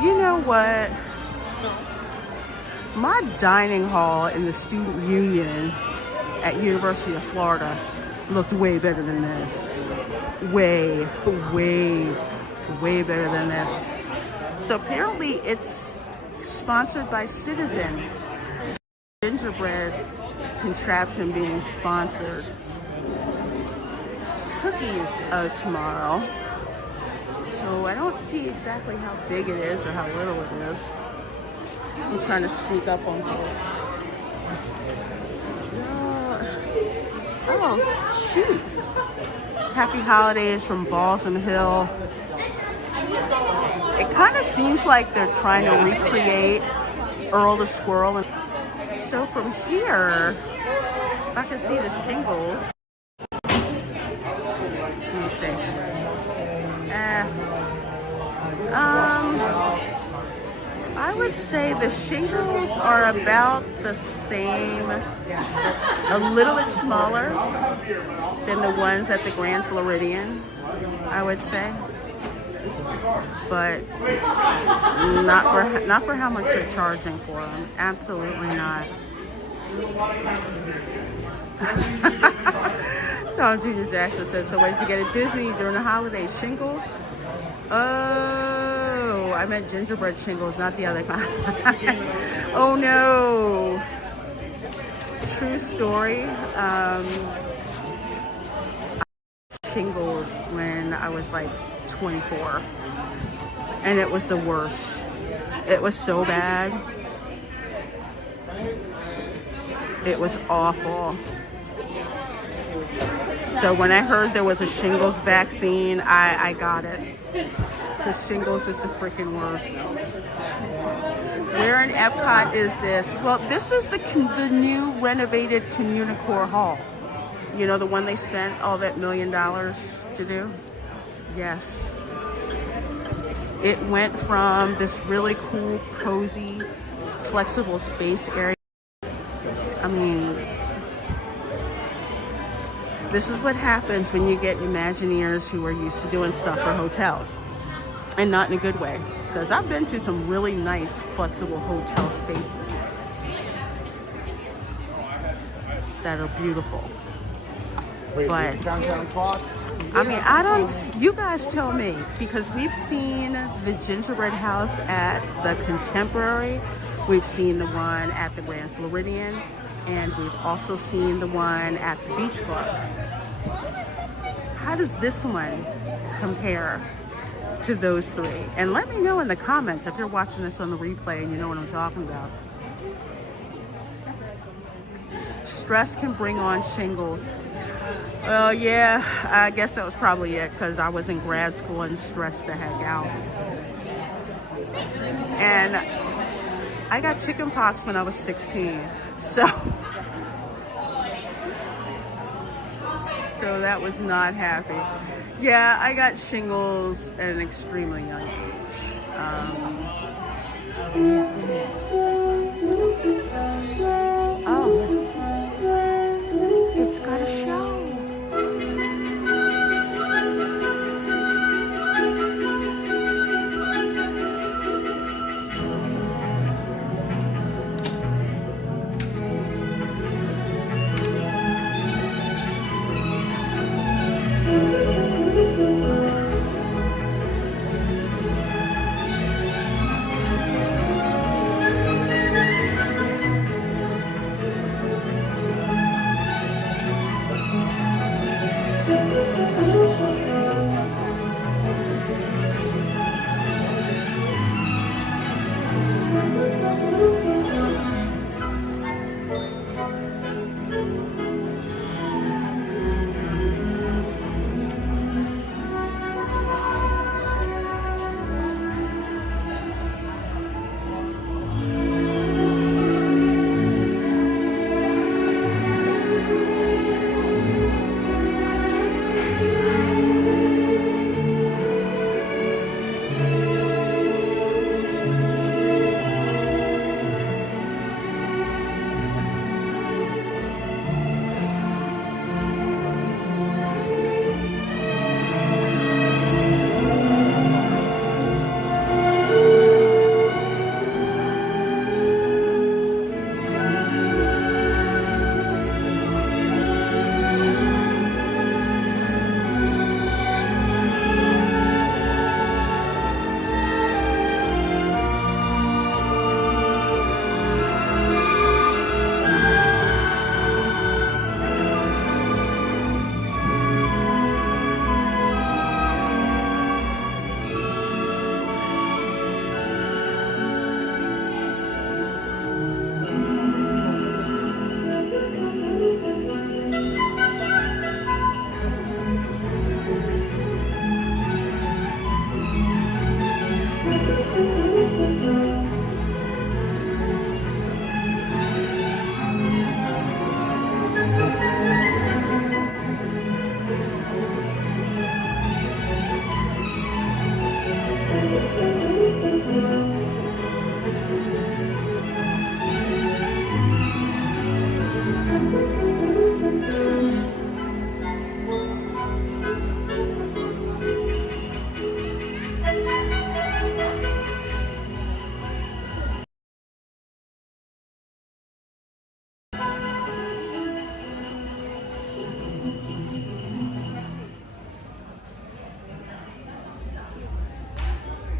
you know what? My dining hall in the student union at University of Florida looked way better than this. Way better than this. So apparently it's sponsored by Citizen. Gingerbread contraption being sponsored. cookies tomorrow. So I don't see exactly how big it is or how little it is. I'm trying to sneak up on those. Oh, shoot. Happy holidays from Balsam Hill. It kind of seems like they're trying to recreate Earl the Squirrel. So from here, I can see the shingles. Let me see. I would say the shingles are about the same, a little bit smaller than the ones at the Grand Floridian, I would say. But not for how much they're charging for them. Absolutely not. Tom Jr. Jackson says, so what did you get at Disney during the holidays? Shingles? Oh, I meant gingerbread shingles, not the other kind. Oh no. True story. Shingles when I was like 24. And it was the worst. It was so bad. It was awful. So when I heard there was a shingles vaccine, I got it. Because shingles is the freaking worst. Where in EPCOT is this? Well, this is the new renovated Communicore Hall. You know, the one they spent all that $1 million to do? Yes. It went from this really cool, cozy, flexible space area. I mean, this is what happens when you get Imagineers who are used to doing stuff for hotels. And not in a good way. Because I've been to some really nice, flexible hotel spaces that are beautiful. But, I mean, you guys tell me, because we've seen the gingerbread house at the Contemporary, we've seen the one at the Grand Floridian, and we've also seen the one at the Beach Club. How does this one compare to those three? And let me know in the comments if you're watching this on the replay and you know what I'm talking about. Stress can bring on shingles. Well, yeah, I guess that was probably it, because I was in grad school and stressed the heck out. And I got chicken pox when I was 16. So that was not happy. Yeah, I got shingles at an extremely young age. Oh, it's got a show.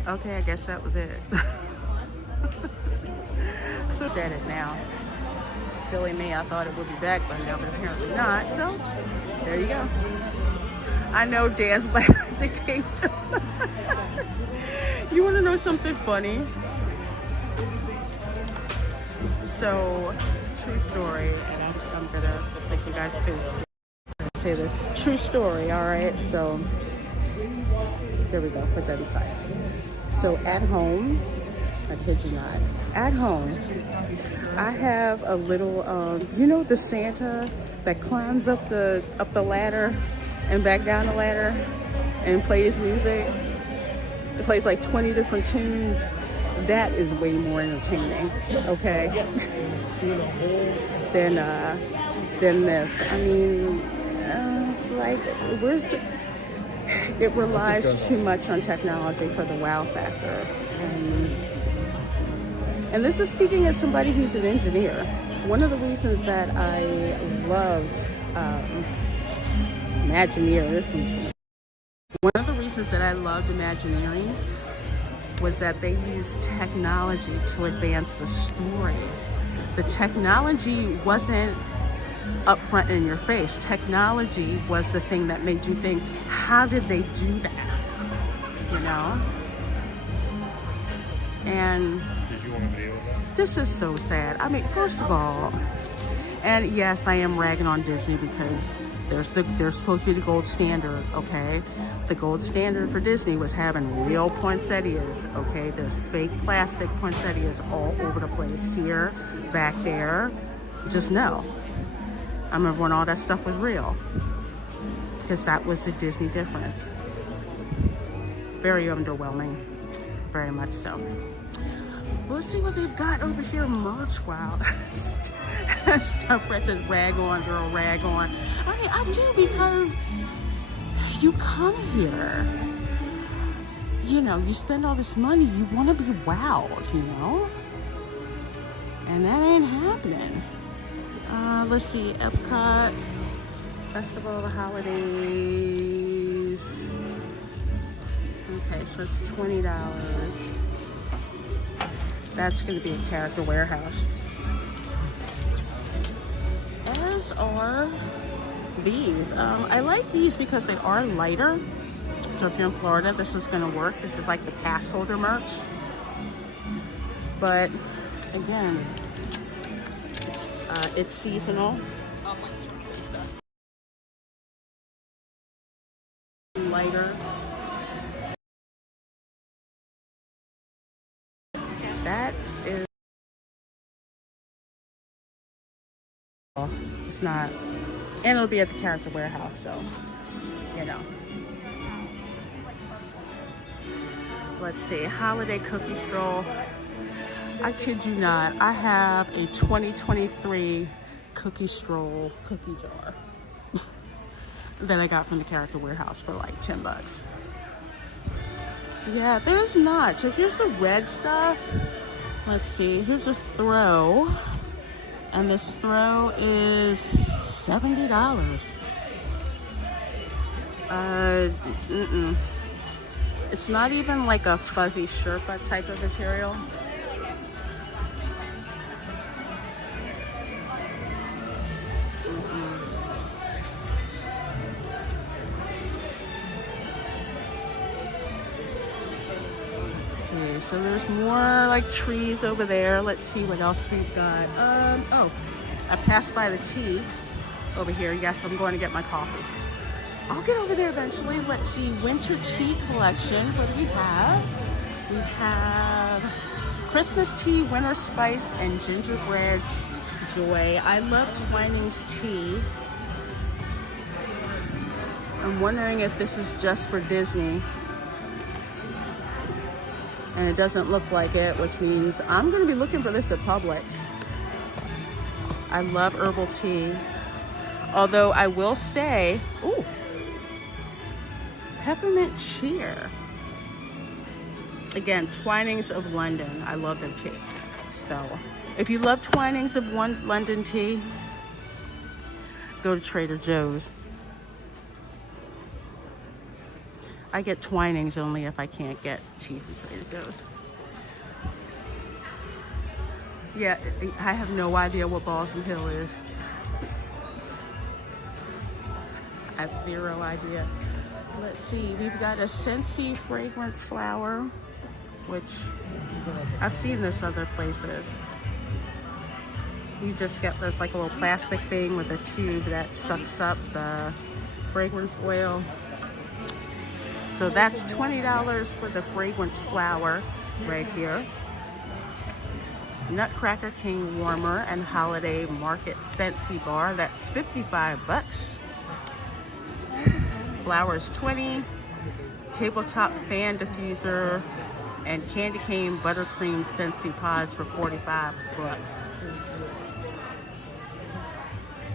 Okay, I guess that was it. So said it now. Silly me, I thought it would be back by now, but apparently not. So there you go. I know Dan's like the kingdom. You want to know something funny? So, true story, and I'm gonna make you guys say the true story. All right, so there we go. Put that aside. So at home, I kid you not, at home, I have a little, you know, the Santa that climbs up the ladder and back down the ladder and plays music. It plays like 20 different tunes. That is way more entertaining, okay, than this. I mean, it's like it relies too much on technology for the wow factor. And this is speaking as somebody who's an engineer. One of the reasons that I loved Imagineers, one of the reasons that I loved Imagineering was that they used technology to advance the story. The technology wasn't up front in your face. Technology was the thing that made you think, how did they do that? You know? And Did you want to video that? this is so sad. I mean, first of all, and yes, I am ragging on Disney because they're supposed to be the gold standard, okay? The gold standard for Disney was having real poinsettias, okay? There's fake plastic poinsettias all over the place. Here, back there, just no. I remember when all that stuff was real, because that was the Disney difference. Very underwhelming, very much so. Let's see what they've got over here merch-wise. Stuff that says rag on, girl, rag on. I mean, I do, because you come here, you know, you spend all this money, you want to be wowed, you know? And that ain't happening. Let's see, EPCOT, Festival of the Holidays. Okay, so it's $20. That's going to be a character warehouse. As are these. I like these because they are lighter. So if you're in Florida, this is going to work. This is like the pass holder merch. But again, it's seasonal. Lighter. That is, it's not, and it'll be at the character warehouse, so, you know. Let's see, holiday cookie stroll. I kid you not, I have a 2023 cookie stroll cookie jar that I got from the character warehouse for like $10. Yeah, there's not. So here's the red stuff. Let's see. Here's a throw. And this throw is $70. It's not even like a fuzzy Sherpa type of material. So there's more like trees over there. Let's see what else we've got. Oh, I passed by the tea over here. Yes, I'm going to get my coffee. I'll get over there eventually. Let's see, winter tea collection. What do we have? We have Christmas tea, winter spice, and gingerbread joy. I love Twinings tea. I'm wondering if this is just for Disney. And it doesn't look like it, which means I'm gonna be looking for this at Publix. I love herbal tea. Although I will say, ooh, peppermint cheer. Again, Twinings of London. I love their tea. So if you love Twinings of London tea, go to Trader Joe's. I get Twinings only if I can't get tea from Trader Joe's. Yeah, I have no idea what Balsam Hill is. I have zero idea. Let's see, we've got a Scentsy fragrance flower, which I've seen this other places. You just get this like a little plastic thing with a tube that sucks up the fragrance oil. So that's $20 for the fragrance flower right here. Nutcracker King Warmer and Holiday Market Scentsy Bar, that's 55 bucks. Flowers 20. Tabletop fan diffuser and candy cane buttercream Scentsy pods for 45 bucks.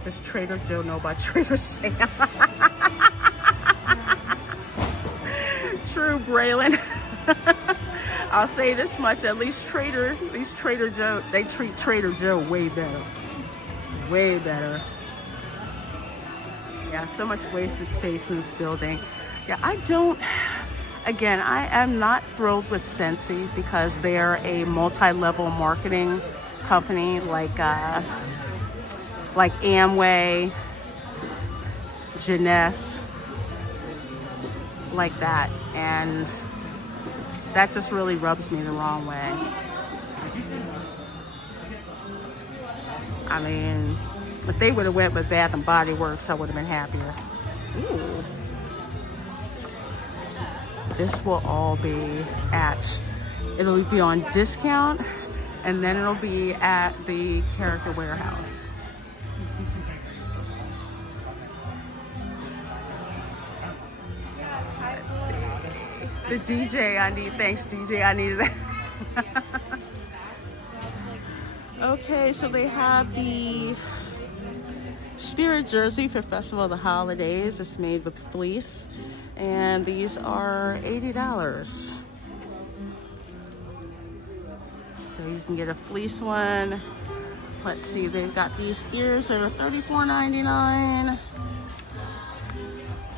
Does Trader Joe know about Trader Sam? True, Braylon. I'll say this much, at least Trader Joe, they treat Trader Joe way better. Way better. Yeah, so much wasted space in this building. Yeah, I am not thrilled with Scentsy because they're a multi-level marketing company like Amway, Jeunesse, like that. And that just really rubs me the wrong way. I mean, if they would have went with Bath and Body Works, I would have been happier. Ooh. This will all be it'll be on discount, and then it'll be at the Character Warehouse. The DJ I need, thanks DJ, I needed that. Okay, so they have the Spirit jersey for Festival of the Holidays. It's made with fleece, and these are $80. So you can get a fleece one. Let's see, they've got these ears that are $34.99.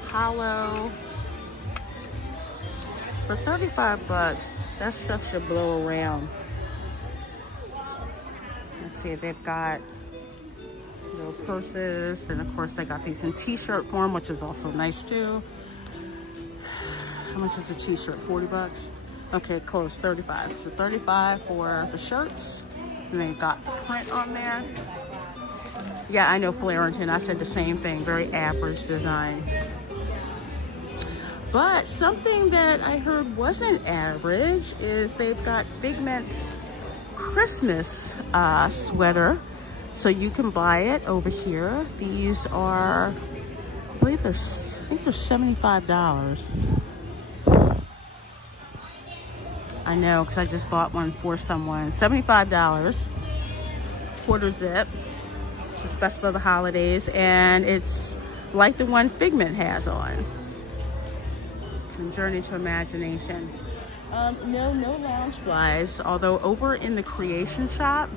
Hollow. For 35 bucks, that stuff should blow around. Let's see, they've got little purses, and of course they got these in t-shirt form, which is also nice too. How much is a t-shirt? 40 bucks? Okay, close, 35. So 35 for the shirts, and they've got print on there. Yeah, I know Flarington, I said the same thing, very average design. But something that I heard wasn't average is they've got Figment's Christmas sweater. So you can buy it over here. These are, I believe I think they're $75. I know, because I just bought one for someone. $75, quarter zip. It's Festival of the Holidays, and it's like the one Figment has on. And Journey to Imagination. No lounge flies, although over in the Creation Shop,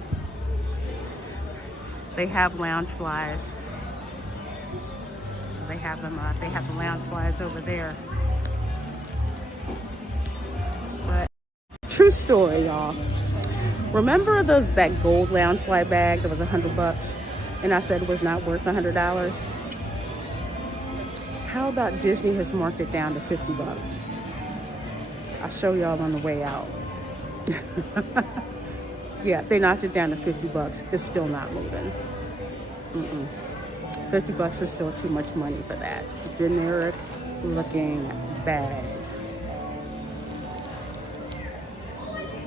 they have lounge flies. So they have them, they have the lounge flies over there. But true story, y'all. Remember that gold lounge fly bag that was $100 and I said it was not worth $100? How about Disney has marked it down to $50? I'll show y'all on the way out. Yeah, they knocked it down to $50. It's still not moving. $50 is still too much money for that generic looking bag.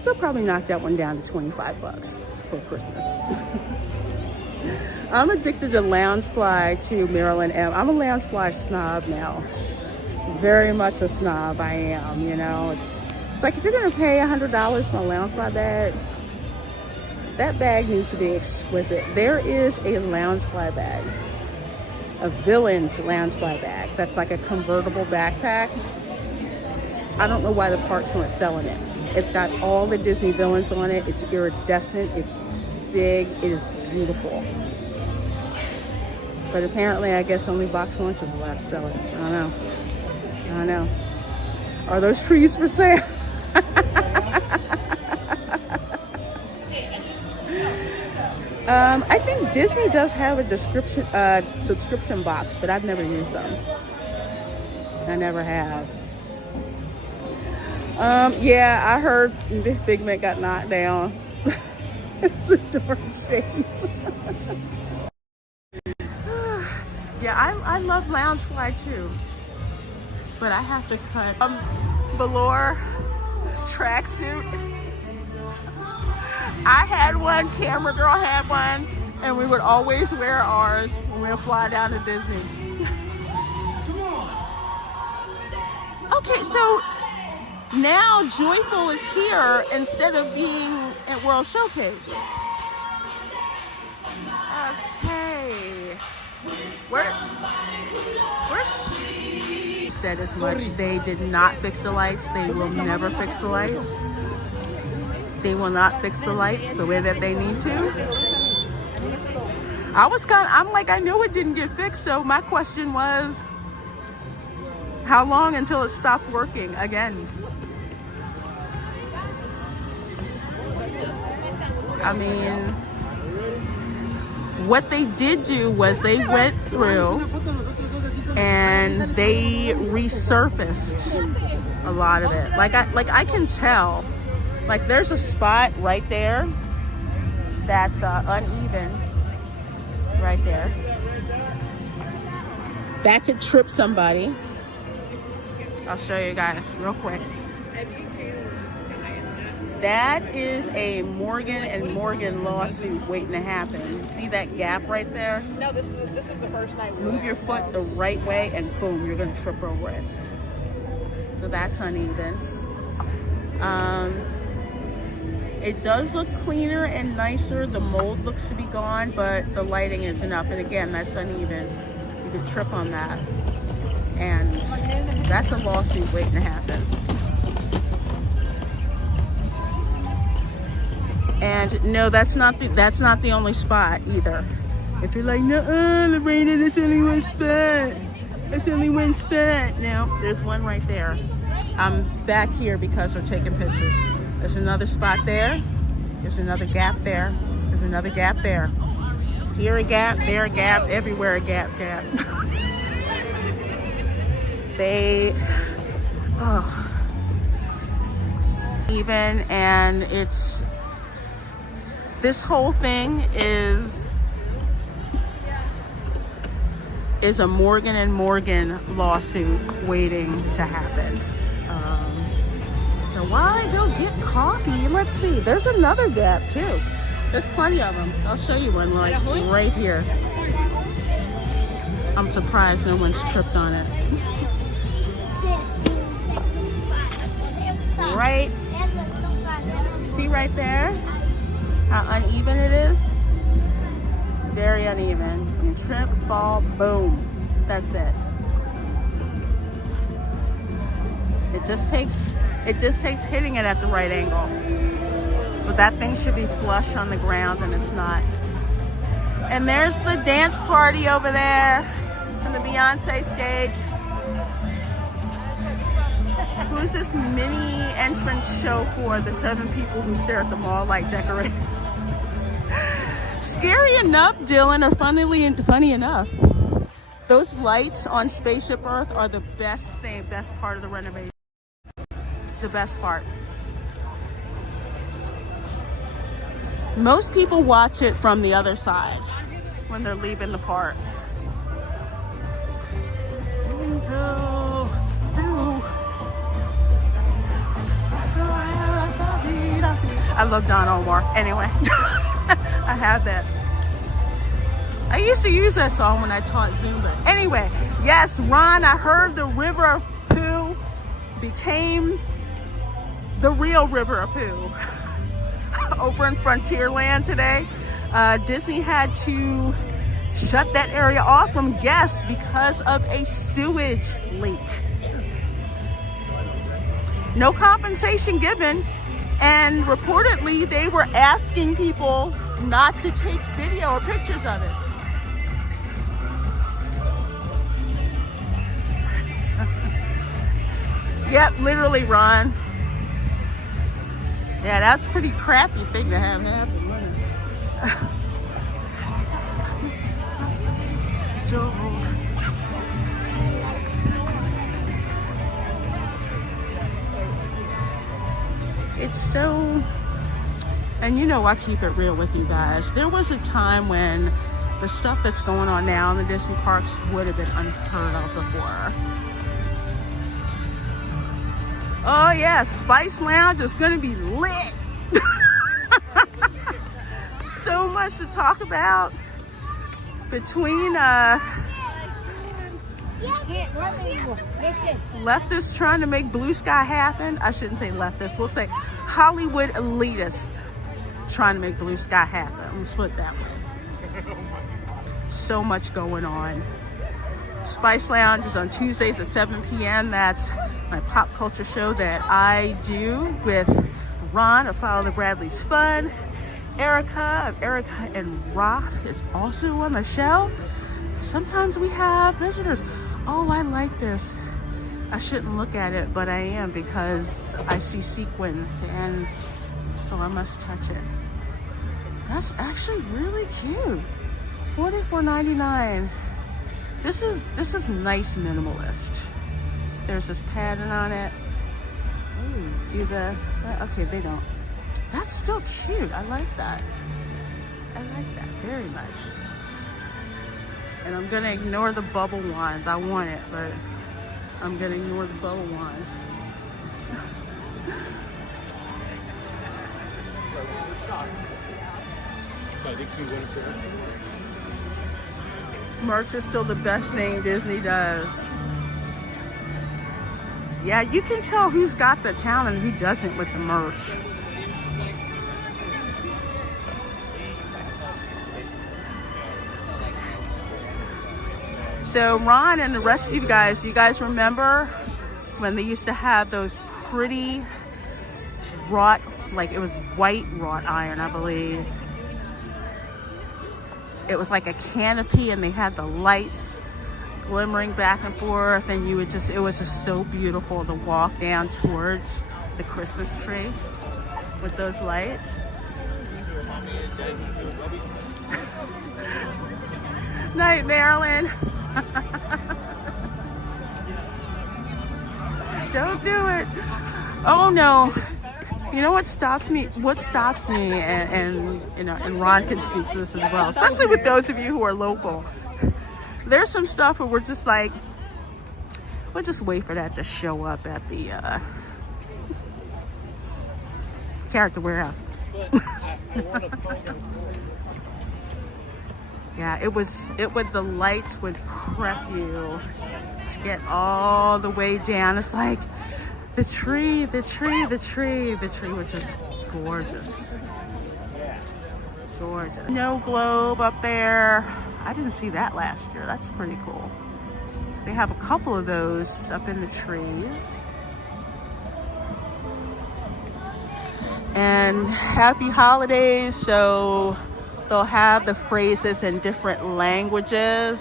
They'll probably knock that one down to $25 for Christmas. I'm addicted to Loungefly too, Marilyn M. I'm a Loungefly snob now. Very much a snob, I am, you know. It's like if you're gonna pay $100 for a Loungefly bag, that bag needs to be exquisite. There is a Loungefly bag, a Villains Loungefly bag. That's like a convertible backpack. I don't know why the parks aren't selling it. It's got all the Disney villains on it. It's iridescent, it's big, it is beautiful. But apparently, I guess only Box Lunch is allowed to sell it. I don't know. Are those trees for sale? I think Disney does have a subscription box, but I've never used them. I never have. Yeah, I heard Figment got knocked down. It's a dark shame. Yeah, I love Loungefly too, but I have to cut velour tracksuit. I had one, Camera Girl had one, and we would always wear ours when we would fly down to Disney. Okay, so now Joyful is here instead of being at World Showcase. Okay. Where's said as much. They did not fix the lights. They will never fix the lights. They will not fix the lights the way that they need to. I'm like, I knew it didn't get fixed, so my question was, how long until it stopped working again? I mean, what they did do was they went through and they resurfaced a lot of it. Like I can tell, like there's a spot right there that's uneven right there. That could trip somebody. I'll show you guys real quick. That is a Morgan & Morgan lawsuit waiting to happen. You see that gap right there? No, this is the first night. Move your foot the right way and boom, you're gonna trip over it. So that's uneven. It does look cleaner and nicer. The mold looks to be gone, but the lighting isn't up. And again, that's uneven. You could trip on that. And that's a lawsuit waiting to happen. And no, that's not the only spot either. If you're like, no, Lorena, that's only one spot. That's only one spot. No, there's one right there. I'm back here because they're taking pictures. There's another spot there. There's another gap there. There's another gap there. Here a gap, there a gap, everywhere a gap. Even, and it's, this whole thing is a Morgan & Morgan lawsuit waiting to happen. So while I go get coffee, let's see, there's another gap too. There's plenty of them. I'll show you one, like right here. I'm surprised no one's tripped on it. Right, see right there how uneven it is? Very uneven. You trip, fall, boom. That's it. It just takes hitting it at the right angle. But that thing should be flush on the ground and it's not. And there's the dance party over there on the Beyonce stage. Who's this mini entrance show for the 7 people who stare at the mall like decorated? Scary enough, Dylan, or funny enough. Those lights on Spaceship Earth are the best part of the renovation. The best part. Most people watch it from the other side when they're leaving the park. I love Don Omar. Anyway, I have that. I used to use that song when I taught Zumba. Anyway, yes, Ron, I heard the River of Pooh became the real River of Pooh. Over in Frontierland today, Disney had to shut that area off from guests because of a sewage leak. No compensation given, and reportedly they were asking people not to take video or pictures of it. Yep, literally, Ron. Yeah, that's a pretty crappy thing to have happen, wasn't it? It's so, and you know I keep it real with you guys. There was a time when the stuff that's going on now in the Disney parks would have been unheard of before. Oh yeah, Spice Lounge is gonna be lit. So much to talk about between leftists trying to make blue sky happen. I shouldn't say leftists, we'll say Hollywood elitists trying to make blue sky happen. Let's put it that way. So much going on. Spice Lounge is on Tuesdays at 7 p.m. That's my pop culture show that I do with Ron of Follow the Bradleys Fun. Erica of Erica and Roth is also on the show. Sometimes we have visitors. Oh, I like this. I shouldn't look at it, but I am because I see sequins and so I must touch it. That's actually really cute. $44.99. This is nice minimalist. There's this pattern on it. Ooh, okay, they don't. That's still cute. I like that. I like that very much. And I'm gonna ignore the bubble wands. I want it, but I'm gonna ignore the bubble wands. Merch is still the best thing Disney does. Yeah, you can tell who's got the talent and who doesn't with the merch. So Ron and the rest of you guys remember when they used to have those pretty wrought, like it was white wrought iron, I believe. It was like a canopy and they had the lights glimmering back and forth, and you would just, it was just so beautiful to walk down towards the Christmas tree with those lights. Night, Marilyn. Don't do it. Oh no. You know what stops me? And you know, and Ron can speak to this as well, especially with those of you who are local. There's some stuff where we're just like, we'll just wait for that to show up at the Character Warehouse. Yeah, the lights would prep you to get all the way down. It's like the tree, which is gorgeous. Gorgeous. Snow globe up there. I didn't see that last year. That's pretty cool. They have a couple of those up in the trees. And happy holidays. So they'll have the phrases in different languages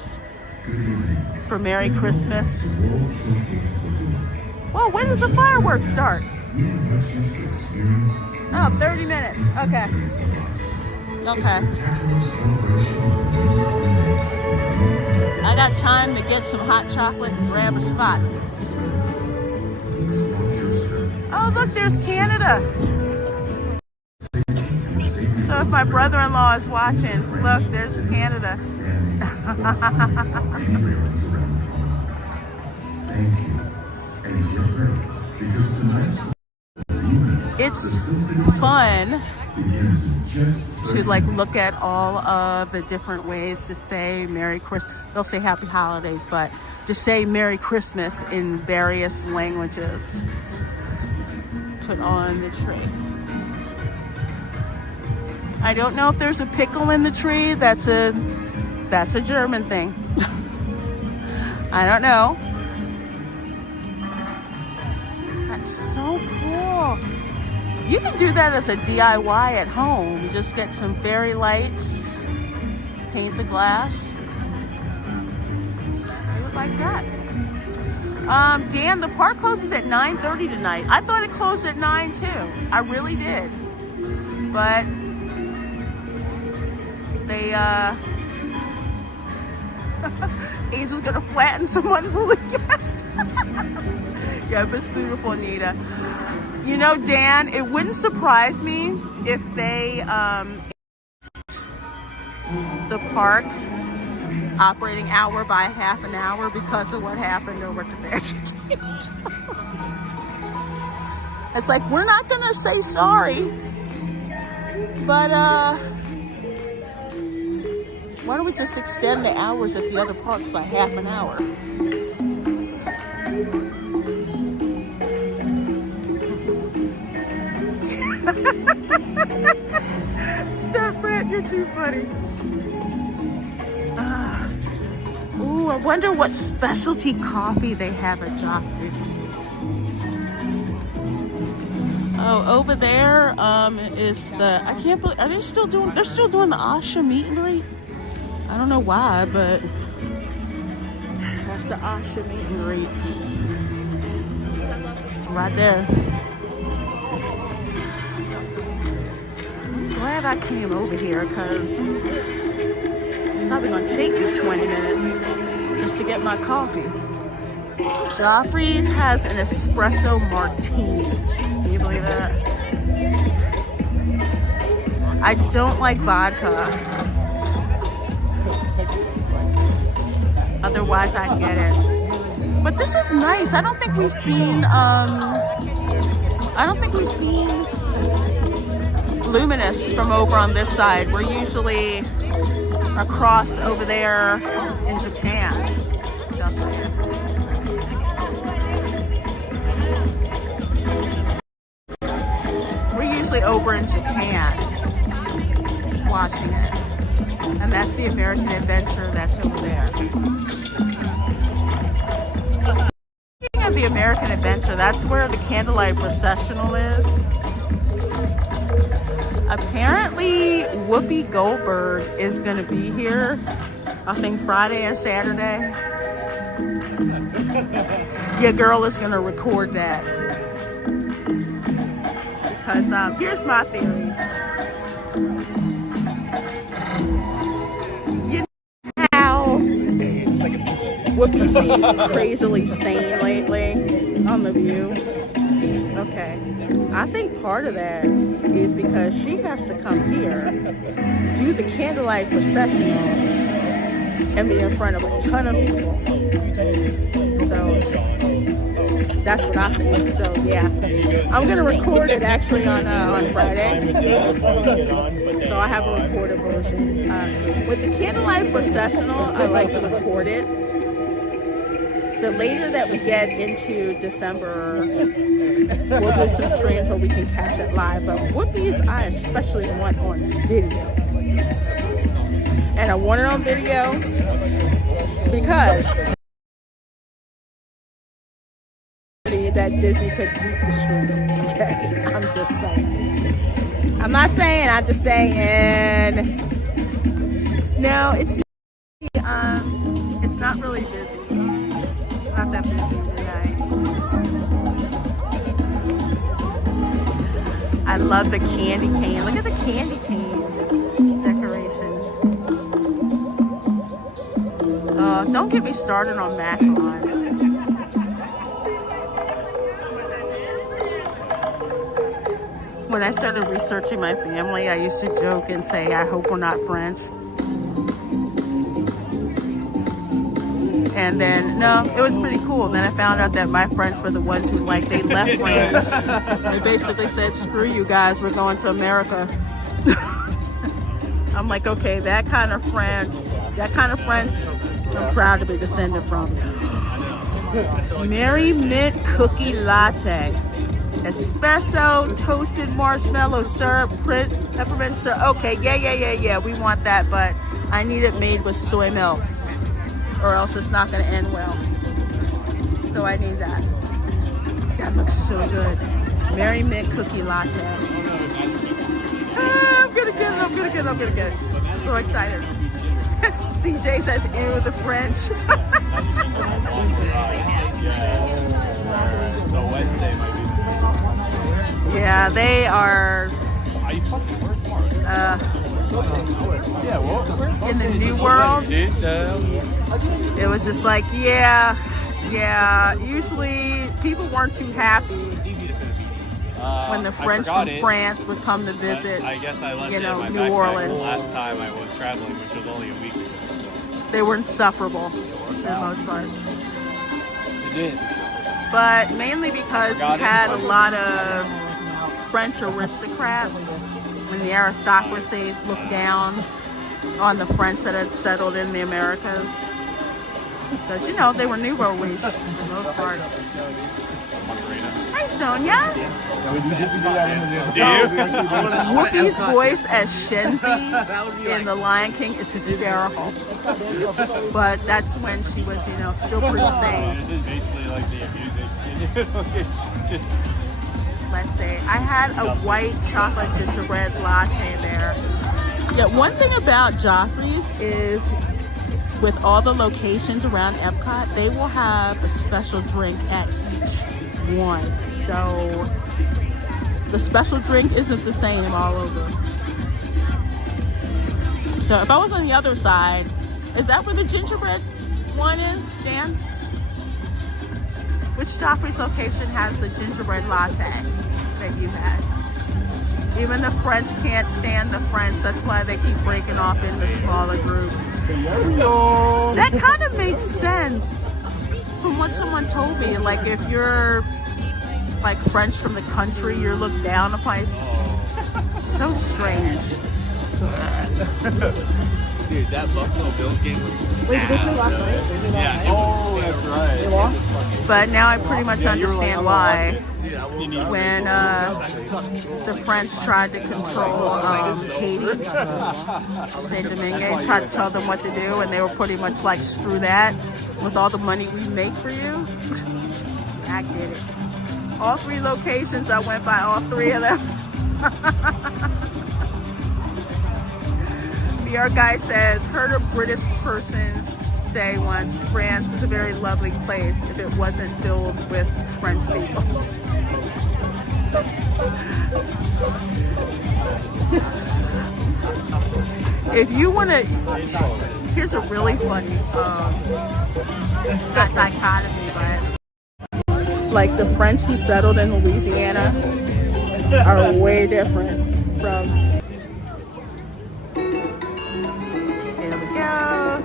for Merry Christmas. Well, when does the fireworks start? Oh, 30 minutes. Okay. Okay. I got time to get some hot chocolate and grab a spot. Oh, look, there's Canada. So if my brother-in-law is watching, look, there's Canada. It's fun to like look at all of the different ways to say Merry Christmas. They'll say Happy Holidays, but to say Merry Christmas in various languages put on the tree. I don't know if there's a pickle in the tree. That's a German thing. I don't know. That's so cool. You can do that as a DIY at home. You just get some fairy lights, paint the glass. Do it like that. Dan, the park closes at 9:30 tonight. I thought it closed at 9 too. I really did. But they, Angel's gonna flatten some unruly guests. Yeah, but it's beautiful, Anita. You know, Dan, it wouldn't surprise me if they, the park operating hour by half an hour because of what happened over at the Verge. It's like, we're not gonna say sorry, but why don't we just extend the hours at the other parks by half an hour? Stop, Brett, you're too funny. Ooh, I wonder what specialty coffee they have at Joffrey's. Oh, over there is the, I can't believe, are they still doing, they're still doing the Asha meet and greet? I don't know why, but that's the Asha meet and greet. Right there. Glad I came over here because it's probably gonna take me 20 minutes just to get my coffee. Joffrey's has an espresso martini. Can you believe that? I don't like vodka. Otherwise I get it. But this is nice. I don't think we've seen Luminous from over on this side. We're usually across over there in Japan. Just saying. We're usually over in Japan watching it. And that's the American Adventure that's over there. Speaking of the American Adventure, that's where the Candlelight Processional is. Apparently, Whoopi Goldberg is going to be here, I think Friday and Saturday. Your girl is going to record that. Because here's my theory. You know how Whoopi seems crazily sane lately on The View? Okay. I think part of that is because she has to come here, do the candlelight procession, and be in front of a ton of people. So that's what I think. So yeah, I'm gonna record it actually on Friday. So I have a recorded version. With the candlelight processional, I like to record it. The later that we get into December, we'll do some streams where we can catch it live. But Whoopi's, I especially want on video. And I want it on video because that Disney could beat the stream. Okay, I'm just saying. I'm not saying, I'm just saying. No, it's not really busy. Not that busy today. I love the candy cane. Look at the candy cane decoration. Don't get me started on macaron. When I started researching my family, I used to joke and say, I hope we're not French. And then, no, it was pretty cool. Then I found out that my French were the ones who, like, they left France. They basically said, screw you guys, we're going to America. I'm like, okay, that kind of French, I'm proud to be descended from. Mary Mint Cookie Latte. Espresso, toasted marshmallow syrup, peppermint syrup. Okay, yeah, we want that, but I need it made with soy milk, or else it's not going to end well. So I need that. That looks so good. Mary Mint Cookie Latte. I'm gonna get it. So excited. CJ says, ew, the French. Yeah. So Wednesday might be. Yeah, they are Are you fucking work tomorrow? Yeah, well, in the new world. It was just like, yeah. Usually people weren't too happy when the French from France would come to visit, I guess I left New Orleans. Last time I was traveling, which was only a week ago. They were insufferable for the most part. It did. But mainly because you had a lot of French aristocrats and the aristocracy looked down on the French that had settled in the Americas. Because, they were Nouveau riche for the most part. Hi, Sonia. Wookie's voice as Shenzi in The Lion King is hysterical. But that's when she was, still pretty sane. This is basically like the music. Let's say I had a white chocolate gingerbread latte there. Yeah, one thing about Joffrey's is with all the locations around EPCOT, they will have a special drink at each one. So the special drink isn't the same all over. So if I was on the other side, is that where the gingerbread one is, Dan? Which Joffrey's location has the gingerbread latte that you had? Even the French can't stand the French. That's why they keep breaking off into smaller groups. That kind of makes sense from what someone told me. Like if you're like French from the country, you're looked down upon. So strange. Dude, that Buffalo Bills game was yeah. Oh, that's right. They lost? But now I pretty much understand why. When the French tried to control Haiti, Saint Domingue, tried to tell them what to do, and they were pretty much like, screw that, with all the money we make for you. I get it. All three locations, I went by all three of them. The art guy says, heard a British person say once, France is a very lovely place if it wasn't filled with French people. If you want to, here's a really funny not dichotomy, but like the French who settled in Louisiana are way different from. There we go.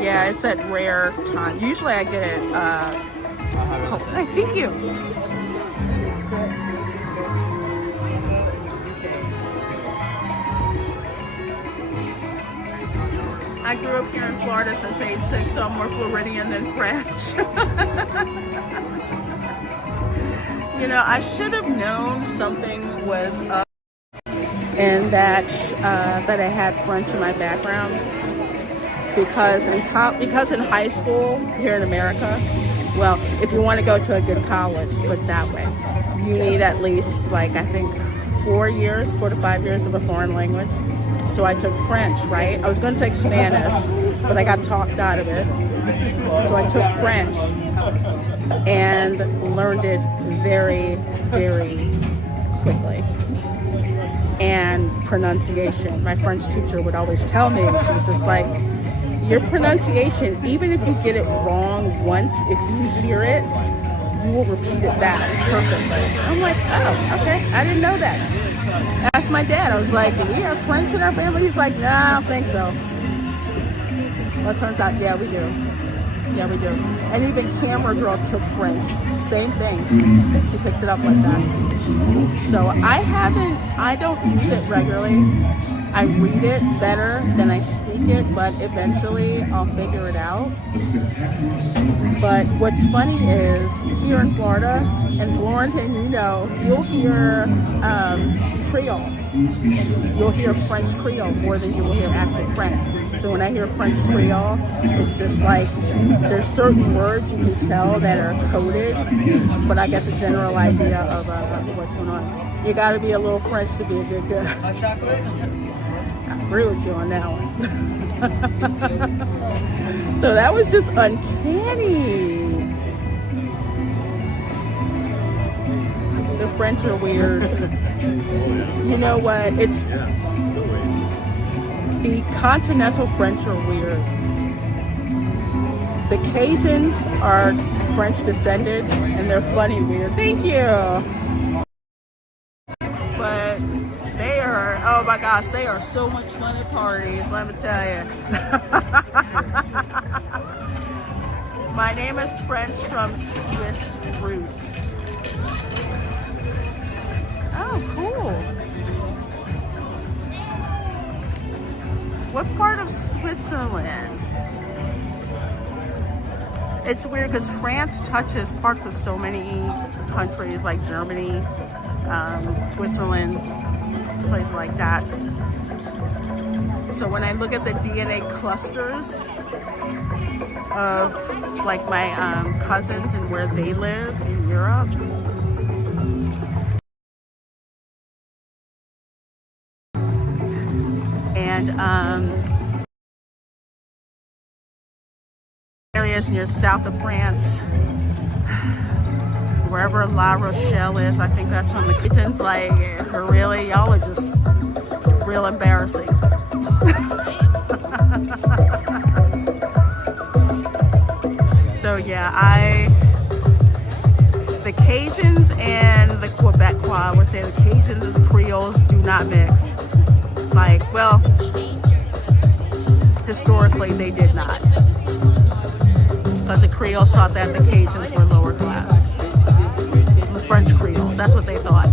Yeah, it's at rare time. Usually I get it. Hey, thank you. I grew up here in Florida since age 6, so I'm more Floridian than French. I should have known something was up and that I had French in my background because in high school here in America, well, if you want to go to a good college, put it that way, you need at least, I think 4 to 5 years of a foreign language. So I took French, right? I was going to take Spanish, but I got talked out of it. So I took French and learned it very, very quickly. And pronunciation. My French teacher would always tell me, she was just like, your pronunciation, even if you get it wrong once, if you hear it, you will repeat it back perfectly. I'm like, oh, okay, I didn't know that. I asked my dad, I was like, do we have French in our family? He's like, nah, I don't think so. Well, it turns out, yeah, we do. Yeah, we do. And even Camera Girl took French. Same thing. She picked it up like that. So I don't use it regularly. I read it better than I speak it, but eventually I'll figure it out. But what's funny is here in Florida, and Florentine, you'll hear Creole. You'll hear French Creole more than you will hear actual French. So when I hear French Creole, it's just like there's certain words you can tell that are coded, but I get the general idea of what's going on. You got to be a little French to be a good girl. I agree with you on that one. So that was just uncanny. The French are weird. You know what? It's the continental French are weird. The Cajuns are French descended and they're funny weird. Thank you. But they are, oh my gosh, they are so much fun at parties, let me tell you. My name is French from Swiss roots. Oh, cool. What part of Switzerland? It's weird because France touches parts of so many countries like Germany, Switzerland, places like that. So when I look at the DNA clusters of like my cousins and where they live in Europe, and areas near south of France, wherever La Rochelle is, I think that's on the kitchens. Like, really, y'all are just real embarrassing. So yeah, the Cajuns and the Quebecois, I would say the Cajuns and the Creoles do not mix. Like, well, historically they did not. Because the Creoles thought that the Cajuns were lower class. The French Creoles, that's what they thought.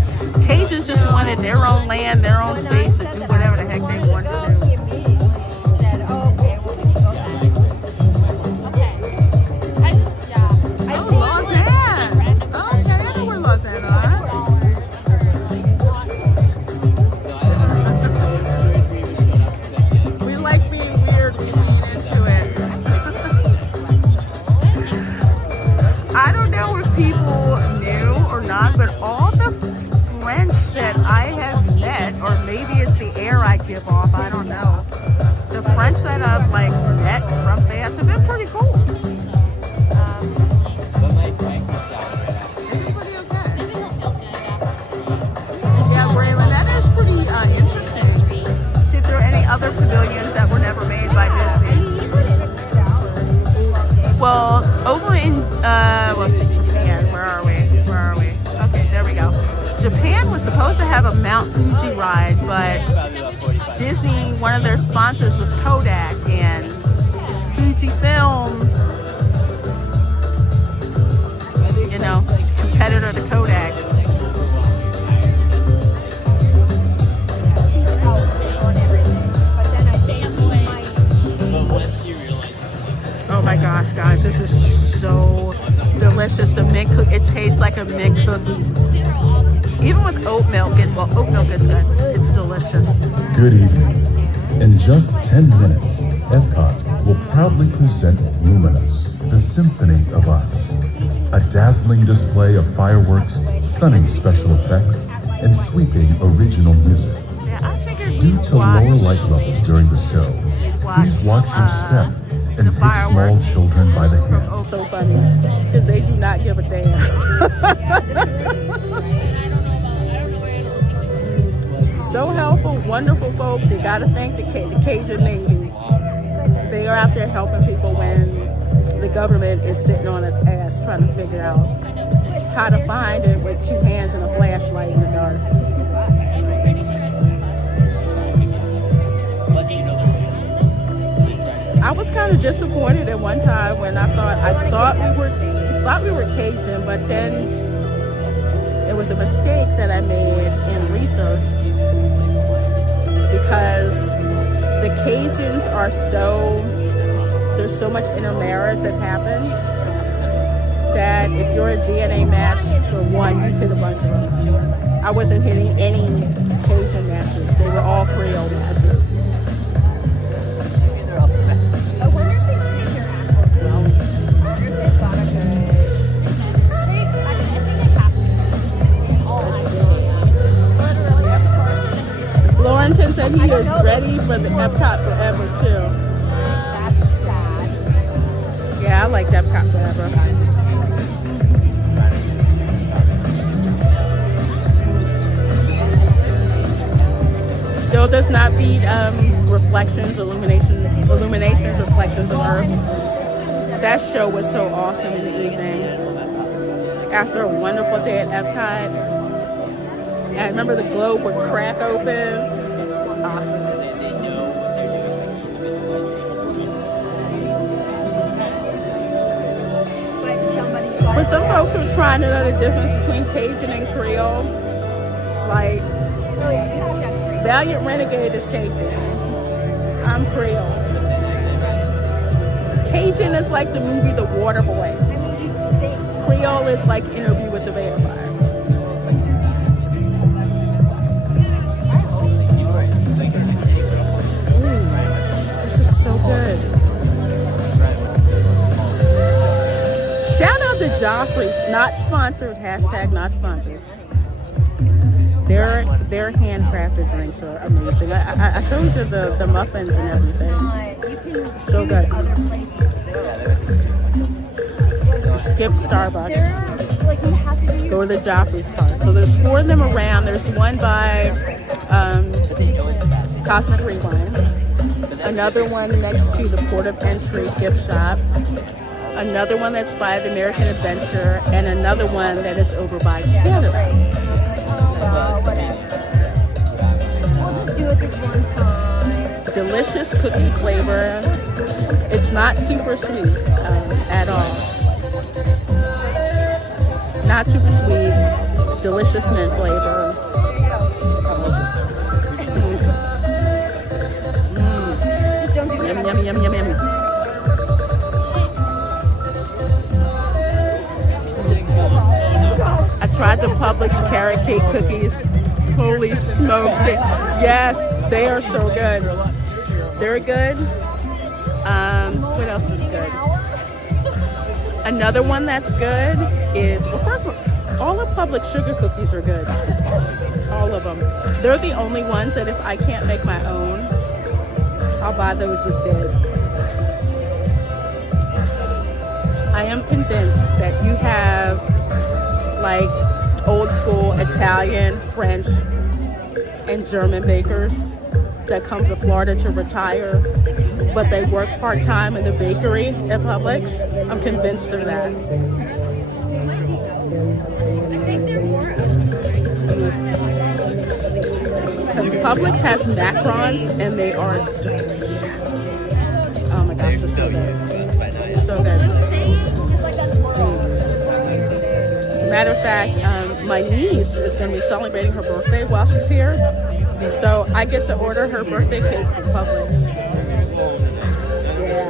Cajuns just wanted their own land, their own space to do whatever the heck they wanted to do. One of their sponsors was Kodak, and Fujifilm, you know, competitor to Kodak. Oh my gosh, guys, this is so delicious. The mint cookie, it tastes like a mint cookie. Even with oat milk, well, oat milk is good. It's delicious. Good evening. In just 10 minutes, EPCOT will proudly present Luminous, the Symphony of Us. A dazzling display of fireworks, stunning special effects, and sweeping original music. Due to lower light levels during the show, please watch your step and take small children by the hand. Oh, so funny, because they do not give a damn. So helpful, wonderful folks. You gotta thank the Cajun Navy. They are out there helping people when the government is sitting on its ass trying to figure out how to find it with two hands and a flashlight in the dark. I was kind of disappointed at one time when I thought we were Cajun, but then it was a mistake that I made in research. Because the Cajuns are there's so much intermarriage that happens that if you're a DNA match for one, you hit a bunch of them. I wasn't hitting any Cajun matches. They were all Creole matches. Laurenton said he is ready for the EPCOT forever too. whatever. Still does not beat Reflections, Illuminations, Reflections of Earth. That show was so awesome in the evening. After a wonderful day at EPCOT. And I remember the globe would crack open. Awesome. For some folks who are trying to know the difference between Cajun and Creole, like, Valiant Renegade is Cajun. I'm Creole. Cajun is like the movie The Waterboy. Creole is like Interview with the Vampire. Ooh, this is so good. Shout out to Joffrey's, not sponsored, hashtag not sponsored. Their handcrafted drinks are amazing. I showed you the muffins and everything. So good. Skip Starbucks. Go to the Joffrey's card. So there's 4 of them around. There's one by Cosmic Rewind. Another one next to the Port of Entry gift shop. Another one that's by the American Adventure. And another one that is over by Canada. We'll just do it this one time. Delicious cookie flavor. It's not super sweet at all. Not super sweet. Delicious mint flavor. Yummy, yummy, yummy, yummy, yummy. I tried the Publix carrot cake cookies. Holy smokes. Yes, they are so good. They're good. What else is good? Another one that's good is, well, first of all the Publix sugar cookies are good. All of them. They're the only ones that if I can't make my own, I'll buy those instead. I am convinced that you have like old school Italian, French, and German bakers that come to Florida to retire, but they work part-time in the bakery at Publix. I'm convinced of that. Because Publix has macarons and they are delicious. Oh my gosh, they're so good. They're so good. As a matter of fact, my niece is going to be celebrating her birthday while she's here. So I get to order her birthday cake from Publix. Yeah.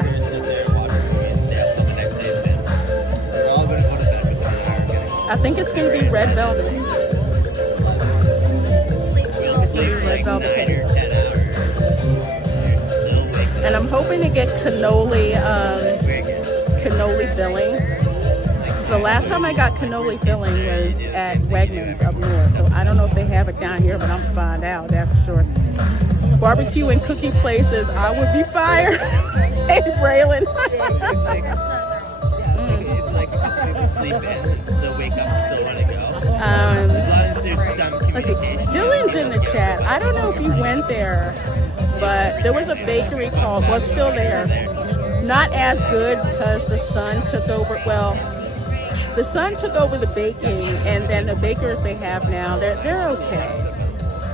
I think it's going to be red velvet. It's going to be red velvet cake. And I'm hoping to get cannoli filling. The last time I got cannoli filling was at Wegmans up north. So I don't know if they have it down here, but I'm going to find out, that's for sure. Barbecue and cookie places, I would be fired. Hey, Braylon. Let's see. Dylan's in the chat. I don't know if you went there, but there was a bakery called, well, still there. Not as good because the son took over, well, the son took over the baking, and then the bakers they have now, they're okay.